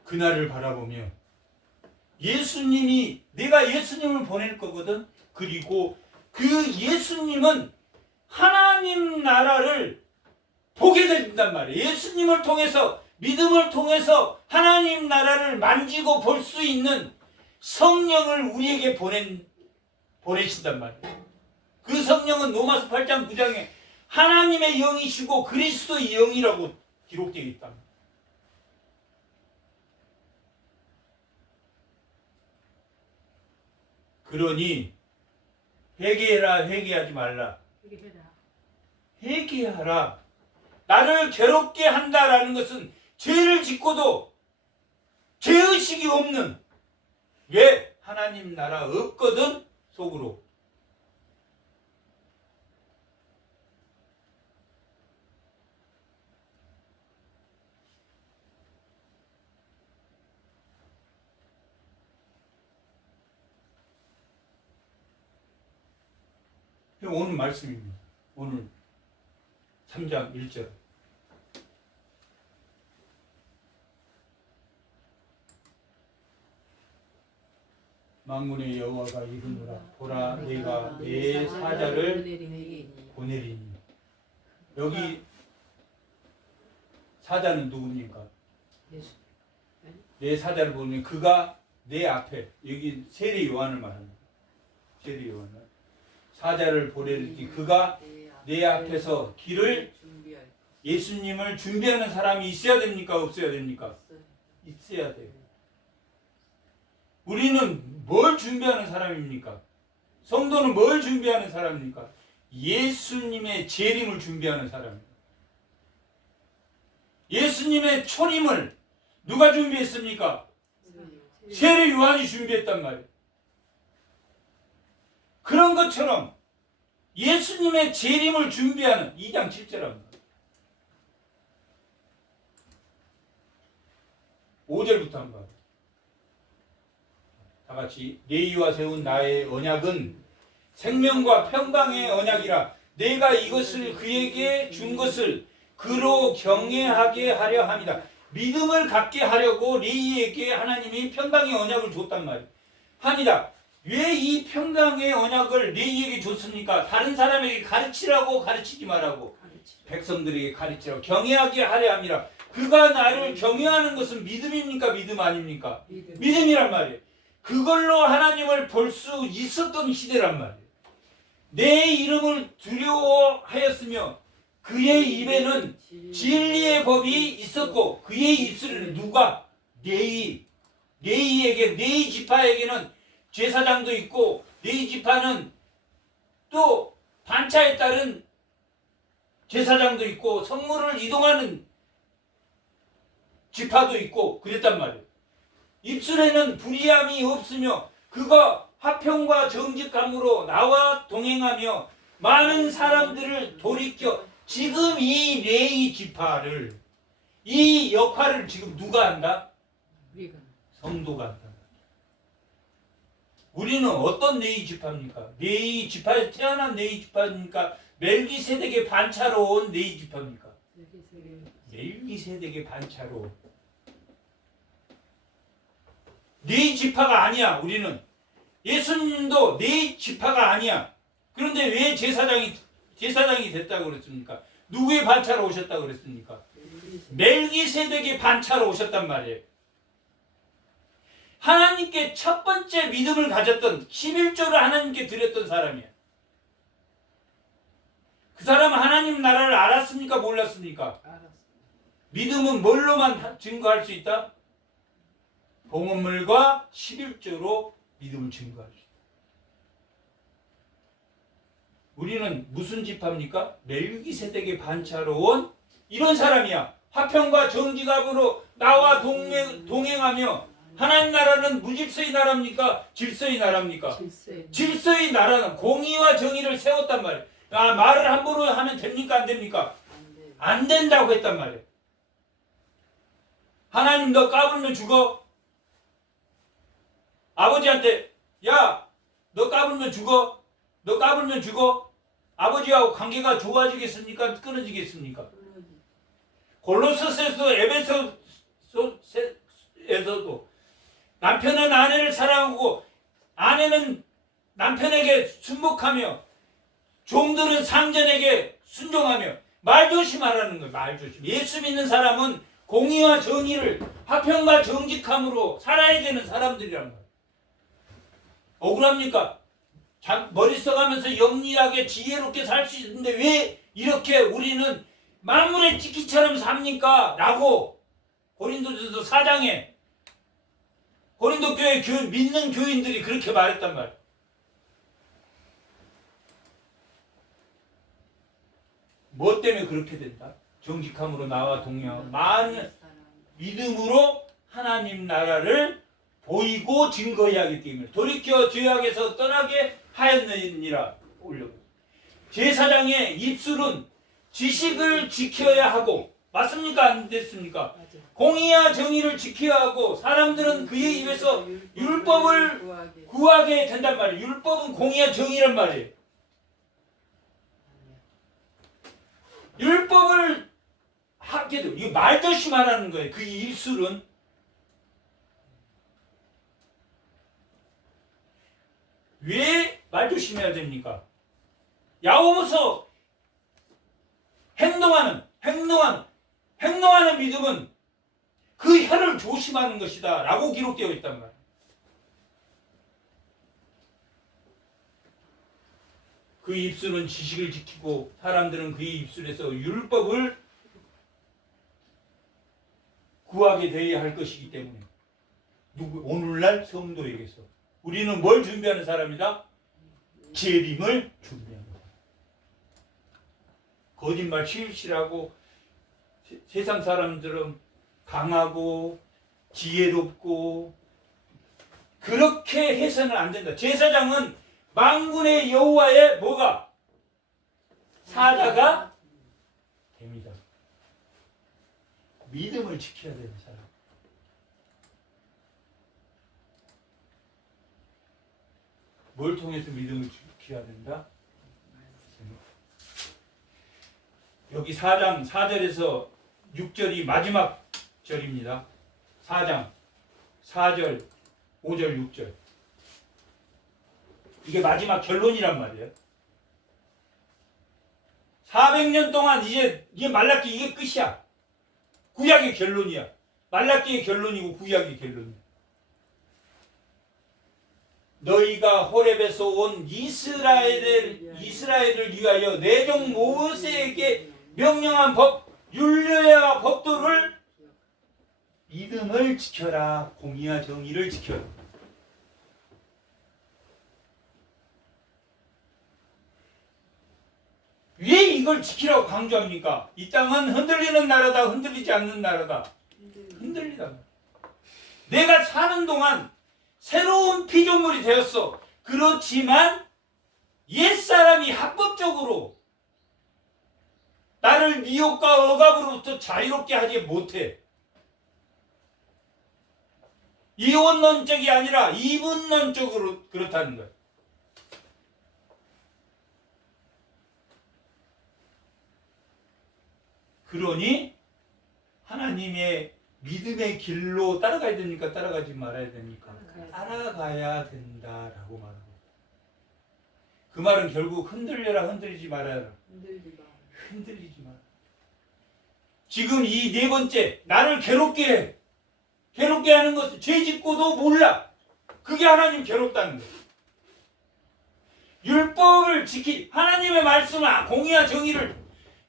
그날을 바라보며 예수님이 내가 예수님을 보낼 거거든. 그리고 그 예수님은 하나님 나라를 보게 된단 말이에요. 예수님을 통해서 믿음을 통해서 하나님 나라를 만지고 볼 수 있는 성령을 우리에게 보내신단 말이에요. 그 성령은 로마서 8장 9장에 하나님의 영이시고 그리스도의 영이라고 기록되어 있다. 그러니 회개해라, 회개하지 말라. 회개하라. 나를 괴롭게 한다라는 것은 죄를 짓고도 죄의식이 없는, 왜? 하나님 나라 없거든 속으로. 오늘 말씀입니다. 오늘 3장 1절. 만군의 여호와가 이르노라 보라 내가 내 사자를 보내리니. 여기 사자는 누굽니까? 내 사자를 보내니 그가 내 앞에, 여기 세례 요한을 말합니다. 세례 요한을 사자를 보내리니 그가 내 앞에서 길을, 예수님을 준비하는 사람이 있어야 됩니까? 없어야 됩니까? 있어야 돼요. 우리는 뭘 준비하는 사람입니까? 성도는 뭘 준비하는 사람입니까? 예수님의 재림을 준비하는 사람입니다. 예수님의 초림을 누가 준비했습니까? 세례 요한이 준비했단 말이에요. 그런 것처럼 예수님의 재림을 준비하는 2장 7절입니다. 5절부터 한번 다 같이 내의와 세운 나의 언약은 생명과 평강의 언약이라. 내가 이것을 그에게 준 것을 그로 경외하게 하려 합니다. 믿음을 갖게 하려고 레위에게 하나님이 평강의 언약을 줬단 말이에요. 합니다. 왜 이 평강의 언약을 레위에게 줬습니까? 다른 사람에게 가르치라고, 가르치지 말라고. 백성들에게 가르치라고, 경외하게 하려 함이라. 그가 나를 경외하는 것은 믿음입니까? 믿음 아닙니까? 믿음이란 말이에요. 그걸로 하나님을 볼 수 있었던 시대란 말이에요. 내 이름을 두려워하였으며 그의 입에는 진리의 법이 있었고 그의 입술을 누가? 레위에게, 레위 지파에게는 제사장도 있고 레위 지파는 또 반차에 따른 제사장도 있고 성물을 이동하는 지파도 있고 그랬단 말이에요. 입술에는 불의함이 없으며 그가 화평과 정직함으로 나와 동행하며 많은 사람들을 돌이켜. 지금 이 레위 지파를, 이 역할을 지금 누가 한다? 성도가 한다. 우리는 어떤 레위 지파입니까? 레위 지파에서 태어난 레위 지파입니까? 멜기세덱의 반차로 온 레위 지파입니까? 멜기세덱의 반차로. 레위 지파가 아니야. 우리는 예수님도 레위 지파가 아니야. 그런데 왜 제사장이 됐다고 그랬습니까? 누구의 반차로 오셨다고 그랬습니까? 멜기세덱의 반차로 오셨단 말이에요. 하나님께 첫 번째 믿음을 가졌던, 11조를 하나님께 드렸던 사람이에요. 그 사람은 하나님 나라를 알았습니까? 몰랐습니까? 믿음은 뭘로만 증거할 수 있다? 봉헌물과 11조로 믿음을 증거할 수 있다. 우리는 무슨 지파입니까? 멜기세덱의 반차로 온 이런 사람이야. 화평과 정직함으로 나와 동행하며 하나님 나라는 무질서의 나라입니까? 질서의 나라입니까? 질서에 질서의 나라는 공의와 정의를 세웠단 말이에요. 아, 말을 함부로 하면 됩니까? 안 됩니까? 안 돼. 안 된다고 했단 말이에요. 하나님 너 까불면 죽어. 아버지한테 야, 너 까불면 죽어. 너 까불면 죽어. 아버지하고 관계가 좋아지겠습니까? 끊어지겠습니까? 골로새서에서도 에베소서에서도 남편은 아내를 사랑하고 아내는 남편에게 순복하며 종들은 상전에게 순종하며 말 조심하라는 거예요. 말 조심. 예수 믿는 사람은 공의와 정의를 화평과 정직함으로 살아야 되는 사람들이란 말이에요. 억울합니까? 머리 써가면서 영리하게 지혜롭게 살 수 있는데 왜 이렇게 우리는 만물의 찌키처럼 삽니까? 라고 고린도전서 4장에 고린도 교회 믿는 교인들이 그렇게 말했단 말이에요. 뭐 때문에 그렇게 된다? 정직함으로 나와 동행하고 많은 믿음으로 하나님 나라를 보이고 증거해야 하기 때문에 돌이켜 죄악에서 떠나게 하였느니라. 제사장의 입술은 지식을 지켜야 하고 맞습니까? 안 됐습니까? 맞아. 공의와 정의를 지켜야 하고 사람들은 그의 입에서 율법을 구하게 된단 말이에요. 율법은 공의와 정의란 말이에요. 율법을 하게 돼. 이거 말조심 하라는 거예요. 그 입술은 왜 말조심해야 됩니까? 야오무서 행동하는 믿음은 그 혀를 조심하는 것이다 라고 기록되어 있단 말이에요. 그 입술은 지식을 지키고 사람들은 그의 입술에서 율법을 구하게 되어야 할 것이기 때문에 오늘날 성도에게서 우리는 뭘 준비하는 사람이다? 재림을 준비하는 거다. 거짓말 실실하고 세상 사람들은 강하고 지혜롭고 그렇게 해서는 안 된다. 제사장은 만군의 여호와의 뭐가? 사자가 됩니다. 믿음을 지켜야 되는 사람. 뭘 통해서 믿음을 지켜야 된다? 여기 4장 4절에서 6절이 마지막 절입니다. 4장 4절 5절 6절 이게 마지막 결론이란 말이에요. 400년 동안 이제 말라기 이게 끝이야. 구약의 결론이야. 말라기의 결론이고 구약의 결론이야. 너희가 호렙에서 온 이스라엘을 위하여 내 종 모세에게 명령한 법, 율례와 법도를 믿음을 지켜라. 공의와 정의를 지켜라. 왜 이걸 지키라고 강조합니까? 이 땅은 흔들리는 나라다, 흔들리지 않는 나라다. 흔들리다. 내가 사는 동안 새로운 피조물이 되었어. 그렇지만 옛사람이 합법적으로 나를 미혹과 억압으로부터 자유롭게 하지 못해. 이원론적이 아니라 이분론적으로 그렇다는 거야. 그러니 하나님의 믿음의 길로 따라가야 됩니까? 따라가지 말아야 됩니까? 따라가야 된다라고 말하고 그 말은 결국 흔들려라 흔들리지 말아라. 흔들리지 마. 지금 이 네 번째 나를 괴롭게 하는 것은 죄 짓고도 몰라. 그게 하나님 괴롭다는 거예요. 율법을 하나님의 말씀과 공의와 정의를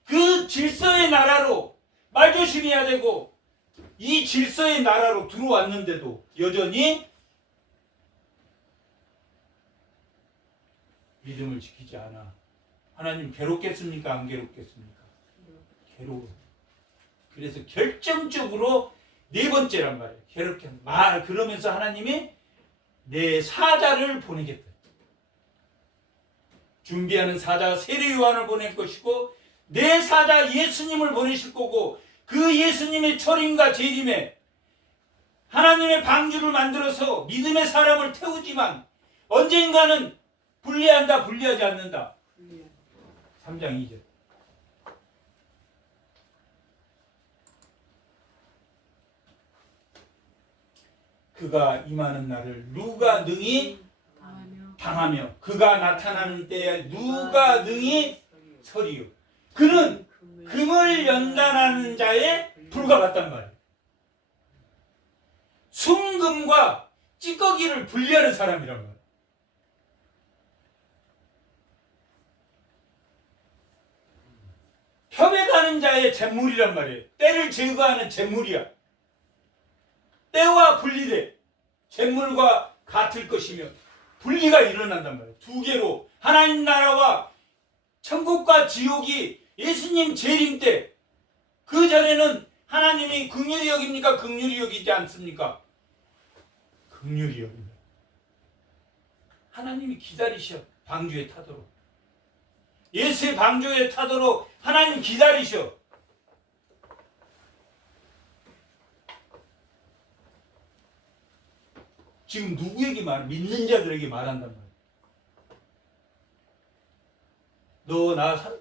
그 질서의 나라로 말조심해야 되고 이 질서의 나라로 들어왔는데도 여전히 믿음을 지키지 않아. 하나님 괴롭겠습니까? 안 괴롭겠습니까? 괴로워. 그래서 결정적으로 네 번째란 말이에요. 그렇게 그러면서 하나님이 내 사자를 보내겠다. 준비하는 사자 세례 요한을 보낼 것이고 내 사자 예수님을 보내실 거고 그 예수님의 초림과 재림에 하나님의 방주를 만들어서 믿음의 사람을 태우지만 언젠가는 분리한다, 분리하지 않는다. 3장 2절. 그가 임하는 날을 누가 능히 당하며 그가 나타나는 때에 누가 능히 서리요. 그는 금을 연단하는 자에 불과같단 말이에요. 순금과 찌꺼기를 분리하는 사람이란 말이에요. 협약하는 자의 잿물이란 말이에요. 때를 제거하는 잿물이야. 때와 분리돼. 잿물과 같을 것이며 분리가 일어난단 말이에요. 두 개로 하나님 나라와 천국과 지옥이 예수님 재림 때, 그 전에는 하나님이 긍휼히 여깁니까? 긍휼히 여기지 않습니까? 긍휼히 여깁니다. 하나님이 기다리셔. 방주에 타도록. 예수의 방주에 타도록 하나님 기다리셔. 지금 누구에게 믿는 자들에게 말한단 말이야.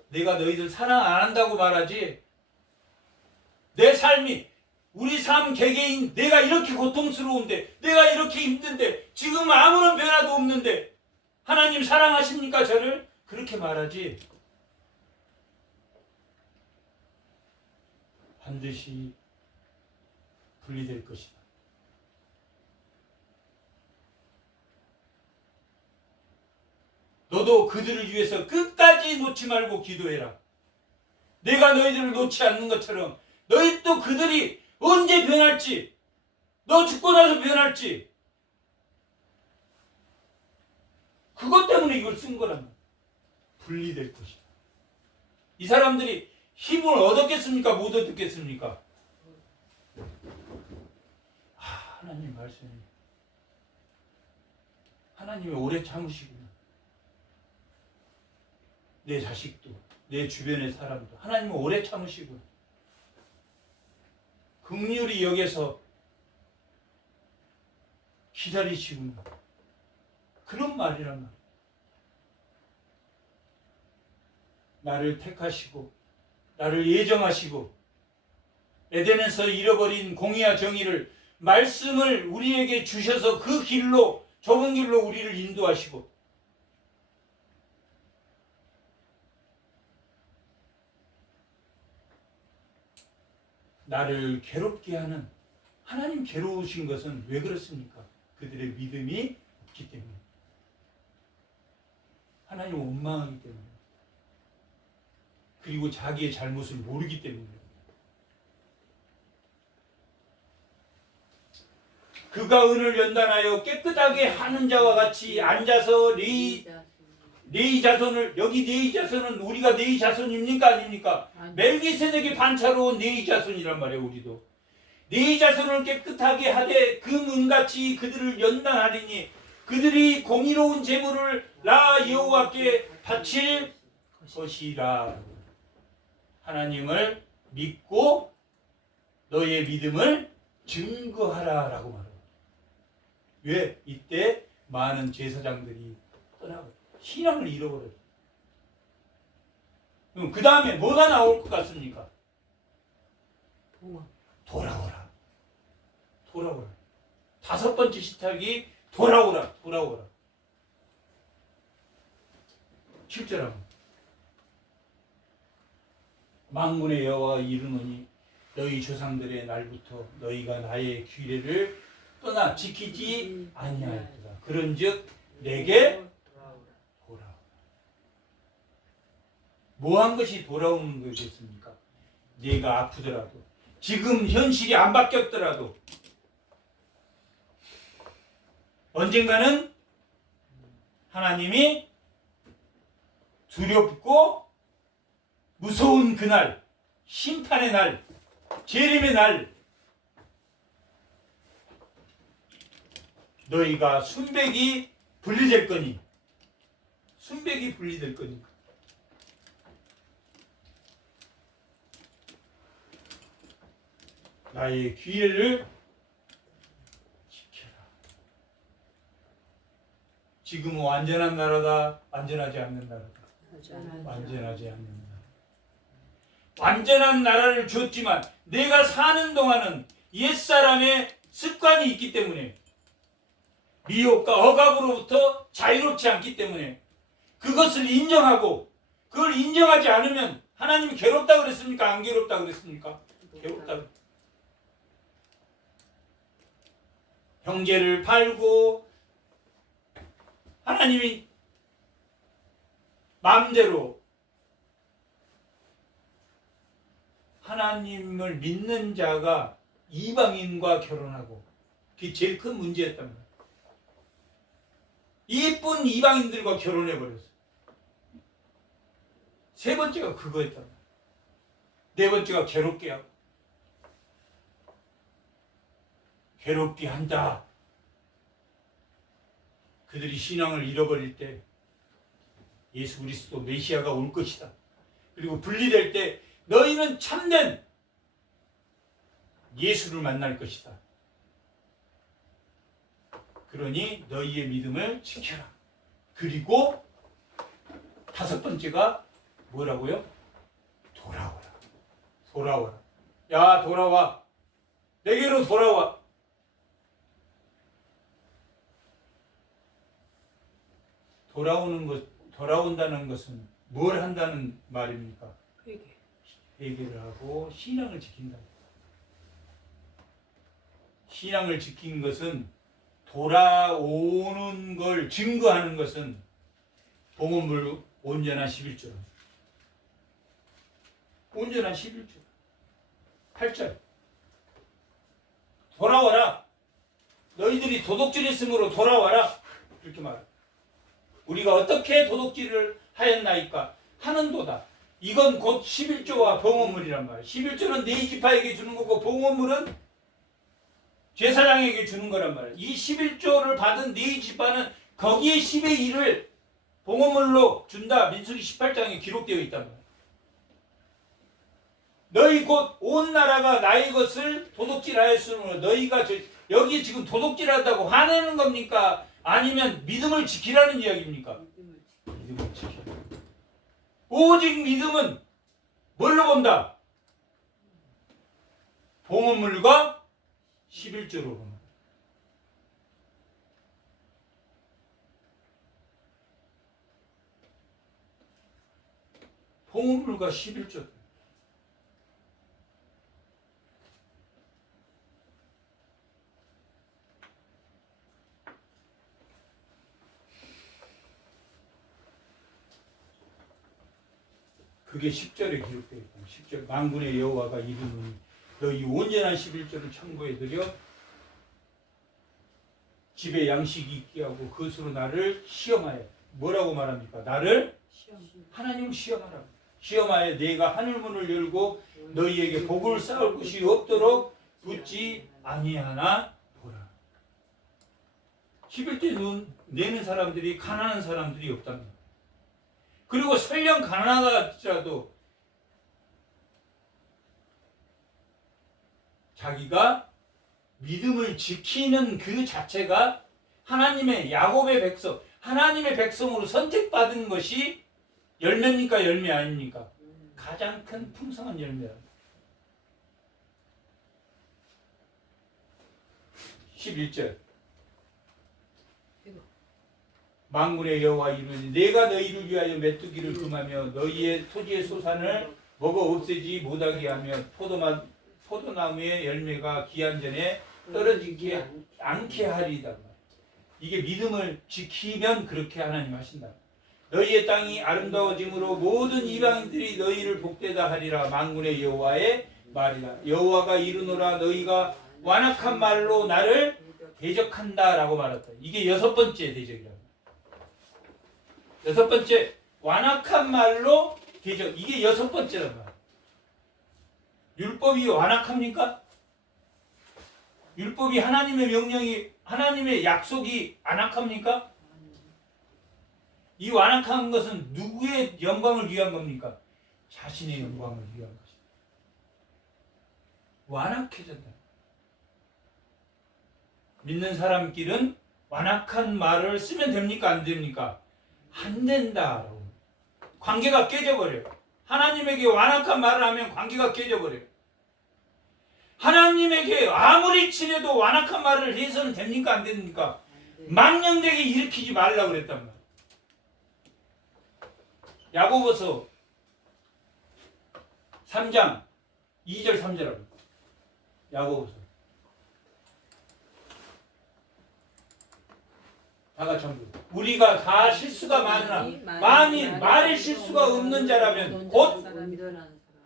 내가 너희들 사랑 안 한다고 말하지. 내 삶이, 우리 삶 개개인, 내가 이렇게 고통스러운데, 내가 이렇게 힘든데, 지금 아무런 변화도 없는데, 하나님 사랑하십니까 저를? 그렇게 말하지. 반드시 분리될 것이다. 너도 그들을 위해서 끝까지 놓지 말고 기도해라. 내가 너희들을 놓지 않는 것처럼 너희 또 그들이 언제 변할지, 너 죽고 나서 변할지, 그것 때문에 이걸 쓴 거란 말이야. 분리될 것이다. 이 사람들이 힘을 얻었겠습니까? 못 얻었겠습니까? 하나님 말씀이, 하나님이 오래 참으시구나. 내 자식도, 내 주변의 사람도 하나님은 오래 참으시고 긍휼히 여겨서 기다리시구나. 그런 말이란 말이야. 나를 택하시고 나를 예정하시고 에덴에서 잃어버린 공의와 정의를, 말씀을 우리에게 주셔서 그 길로, 좁은 길로 우리를 인도하시고, 나를 괴롭게 하는, 하나님 괴로우신 것은 왜 그렇습니까? 그들의 믿음이 없기 때문에. 하나님을 원망하기 때문에. 그리고 자기의 잘못을 모르기 때문에. 그가 은을 연단하여 깨끗하게 하는 자와 같이 앉아서 네이 자손을, 여기 네이 자손은 우리가 네이 자손입니까? 아닙니까? 멜기세덱의 반차로 네이 자손이란 말이에요. 우리도 네이 자손을 깨끗하게 하되 그 문같이 그들을 연단하리니 그들이 공의로운 제물을 나 여호와께 바칠 것이라. 하나님을 믿고 너의 믿음을 증거하라 라고 말합니다. 왜? 이때 많은 제사장들이 떠나고 신앙을 잃어버렸어요. 그럼 그 다음에 뭐가 나올 것 같습니까? 돌아오라. 돌아오라. 다섯 번째 시탁이 돌아오라. 돌아오라. 7절하고 만군의 여호와가 이르노니 너희 조상들의 날부터 너희가 나의 규례를 떠나 지키지 아니하였도다. 그런즉 내게 돌아오라. 뭐한 것이 돌아오는 것이겠습니까? 네가 아프더라도, 지금 현실이 안 바뀌었더라도 언젠가는 하나님이 두렵고 무서운 그날, 심판의 날, 재림의 날 너희가 순백이 분리될 거니 순백이 분리될 거니 나의 기회를 지켜라. 지금은 완전한 나라다, 완전하지 않는 나라다. 완전하지 않는 나라. 완전한 나라를 줬지만 내가 사는 동안은 옛사람의 습관이 있기 때문에 미혹과 억압으로부터 자유롭지 않기 때문에 그것을 인정하고 그걸 인정하지 않으면 하나님이 괴롭다 그랬습니까? 안 괴롭다 그랬습니까? 괴롭다. 형제를 팔고 하나님이 마음대로 하나님을 믿는 자가 이방인과 결혼하고 그게 제일 큰 문제였단 말이에요. 이쁜 이방인들과 결혼해버렸어요. 세 번째가 그거였단 말이에요. 네 번째가 괴롭게 하고 괴롭게 한다. 그들이 신앙을 잃어버릴 때 예수 그리스도 메시아가 올 것이다. 그리고 분리될 때 너희는 참된 예수를 만날 것이다. 그러니 너희의 믿음을 지켜라. 그리고 다섯 번째가 뭐라고요? 돌아오라. 돌아오라. 야, 돌아와. 내게로 돌아와. 돌아온다는 것은 뭘 한다는 말입니까? 회개를 하고 신앙을 지킨다. 신앙을 지킨 것은 돌아오는 걸 증거하는 것은 봉헌물 온전한 11조. 온전한 11조. 8절. 돌아와라. 너희들이 도둑질했으므로 돌아와라. 이렇게 말합니다. 우리가 어떻게 도둑질을 하였나이까? 하는도다. 이건 곧 11조와 봉헌물이란 말이에요. 11조는 네 지파에게 주는 거고 봉헌물은 제사장에게 주는 거란 말이에요. 이 11조를 받은 네 지파는 거기에 10의 1을 봉헌물로 준다. 민수기 18장에 기록되어 있단 말이에요. 너희 곧 온 나라가 나의 것을 도둑질하였으므로 너희가 여기 지금 도둑질한다고 화내는 겁니까? 아니면 믿음을 지키라는 이야기입니까? 믿음을 지키라. 오직 믿음은 뭘로 본다? 봉헌물과 11조로 본다. 봉헌물과 11조. 그게 10절에 기록되어 있다. 10절 만군의 여호와가 이르노니 너희 온전한 11조를 청구해드려 집에 양식이 있게 하고 그것으로 나를 시험하여. 뭐라고 말합니까? 나를 하나님을 시험하라. 시험하여 내가 하늘문을 열고 너희에게 복을 쌓을 곳이 없도록 붙지 아니하나 보라. 11조 내는 사람들이 가난한 사람들이 없답니다. 그리고 설령 가난하더라도 자기가 믿음을 지키는 그 자체가 하나님의 야곱의 백성, 하나님의 백성으로 선택받은 것이 열매입니까? 열매 아닙니까? 가장 큰 풍성한 열매다. 11절 만군의 여호와 이르니 내가 너희를 위하여 메뚜기를 금하며 너희의 토지의 소산을 먹어 없애지 못하게 하며 포도나무의 열매가 기한 전에 떨어지지 않게 하리이다. 이게 믿음을 지키면 그렇게 하나님 하신다. 너희의 땅이 아름다워짐으로 모든 이방인들이 너희를 복되다 하리라. 만군의 여호와의 말이다. 여호와가 이르노라 너희가 완악한 말로 나를 대적한다라고 말했다. 이게 여섯 번째 대적이다. 여섯 번째 완악한 말로 대적. 이게 여섯 번째란 말이야. 율법이 완악합니까? 율법이 하나님의 명령이 하나님의 약속이 완악합니까? 이 완악한 것은 누구의 영광을 위한 겁니까? 자신의 영광을 위한 것입니다. 완악해졌다. 믿는 사람끼리는 완악한 말을 쓰면 됩니까? 안 됩니까? 안 된다. 관계가 깨져버려요. 하나님에게 완악한 말을 하면 관계가 깨져버려요. 하나님에게 아무리 친해도 완악한 말을 해서는 됩니까? 안 됩니까? 망령되게 일으키지 말라고 그랬단 말이에요. 야고보서 3장 2절 3절하고 야고보서 다 같이 한번 우리가 다 실수가 많으나 만일 말의 실수가 없는 자라면 곧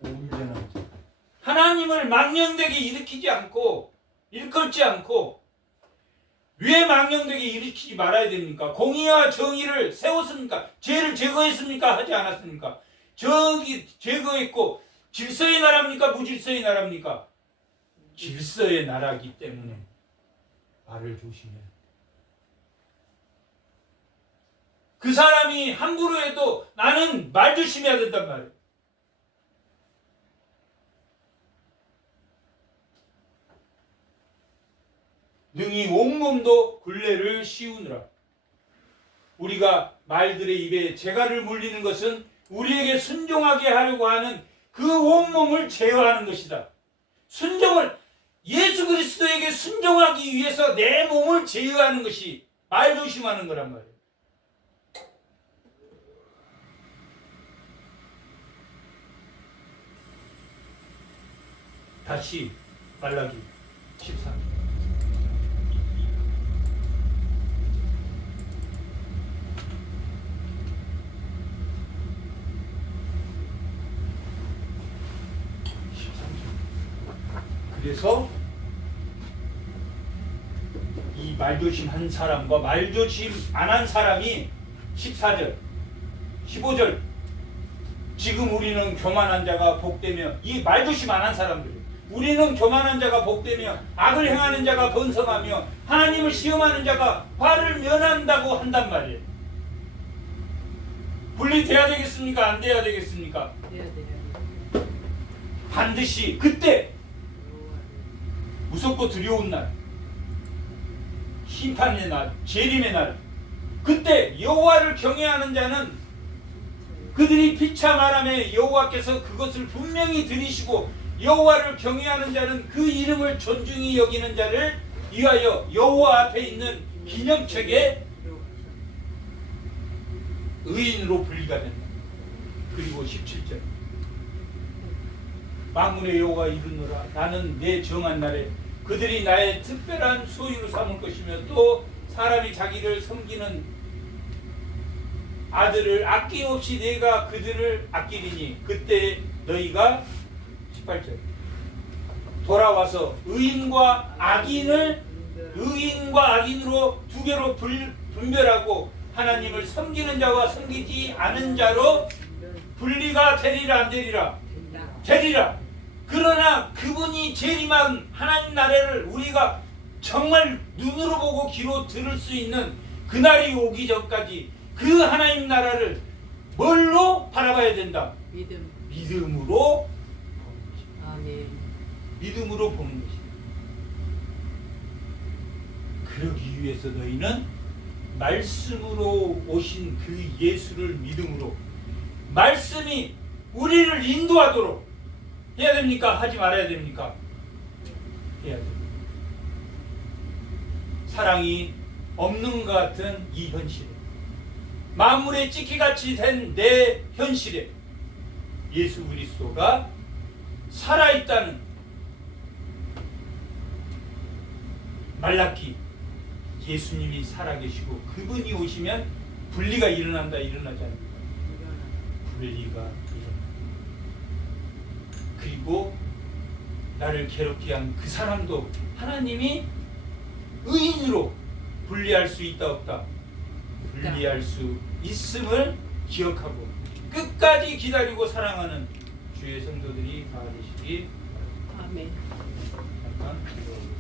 온전한 자 하나님을 망령되게 일으키지 않고 일컬지 않고 왜 망령되게 일으키지 말아야 됩니까? 공의와 정의를 세웠습니까? 죄를 제거했습니까? 하지 않았습니까? 저기 제거했고 질서의 나라입니까? 무질서의 나라입니까? 질서의 나라이기 때문에 말을 조심해야 돼. 그 사람이 함부로 해도 나는 말 조심해야 된단 말이에요. 능히 온몸도 굴레를 씌우느라. 우리가 말들의 입에 재갈을 물리는 것은 우리에게 순종하게 하려고 하는 그 온몸을 제어하는 것이다. 순종을 예수 그리스도에게 순종하기 위해서 내 몸을 제어하는 것이 말 조심하는 거란 말이에요. 다시 말라기 13절. 그래서 이 말조심한 사람과 말조심 안 한 사람이 14절, 15절 지금 우리는 교만한 자가 복되며 이 말조심 안 한 사람들 우리는 교만한 자가 복되며 악을 행하는 자가 번성하며 하나님을 시험하는 자가 화를 면한다고 한단 말이에요. 분리돼야 되겠습니까? 안 돼야 되겠습니까? 반드시 그때 무섭고 두려운 날, 심판의 날, 재림의 날, 그때 여호와를 경외하는 자는 그들이 피차 말하며 여호와께서 그것을 분명히 들으시고 여호와를 경외하는 자는 그 이름을 존중히 여기는 자를 위하여 여호와 앞에 있는 기념책에 의인으로 분리가 된다. 그리고 17절 만군의 여호와가 이르노라 나는 내 정한 날에 그들이 나의 특별한 소유로 삼을 것이며 또 사람이 자기를 섬기는 아들을 아낌없이 내가 그들을 아끼리니 그때 너희가 18절 돌아와서 의인과 악인으로 두 개로 분별하고 하나님을 섬기는 자와 섬기지 않은 자로 분리가 되리라 안 되리라? 되리라. 그러나 그분이 재림한 하나님 나라를 우리가 정말 눈으로 보고 귀로 들을 수 있는 그날이 오기 전까지 그 하나님 나라를 뭘로 바라봐야 된다? 믿음으로 아멘. 믿음으로 보는 것이다. 그러기 위해서 너희는 말씀으로 오신 그 예수를 믿음으로 말씀이 우리를 인도하도록 해야 됩니까? 하지 말아야 됩니까? 해야 됩니다. 사랑이 없는 것 같은 이 현실에 만물의 찢기같이 된 내 현실에 예수 그리스도가 살아있다는 말라기 예수님이 살아계시고 그분이 오시면 분리가 일어난다 일어나지 않습니까? 분리가 일어난다. 그리고 나를 괴롭게 한 그 사람도 하나님이 의인으로 분리할 수 있다 없다? 분리할 수 있음을 기억하고 끝까지 기다리고 사랑하는 주의 성도들이 다 되시기 바랍니다. 아멘. 잠깐 기도하겠습니다.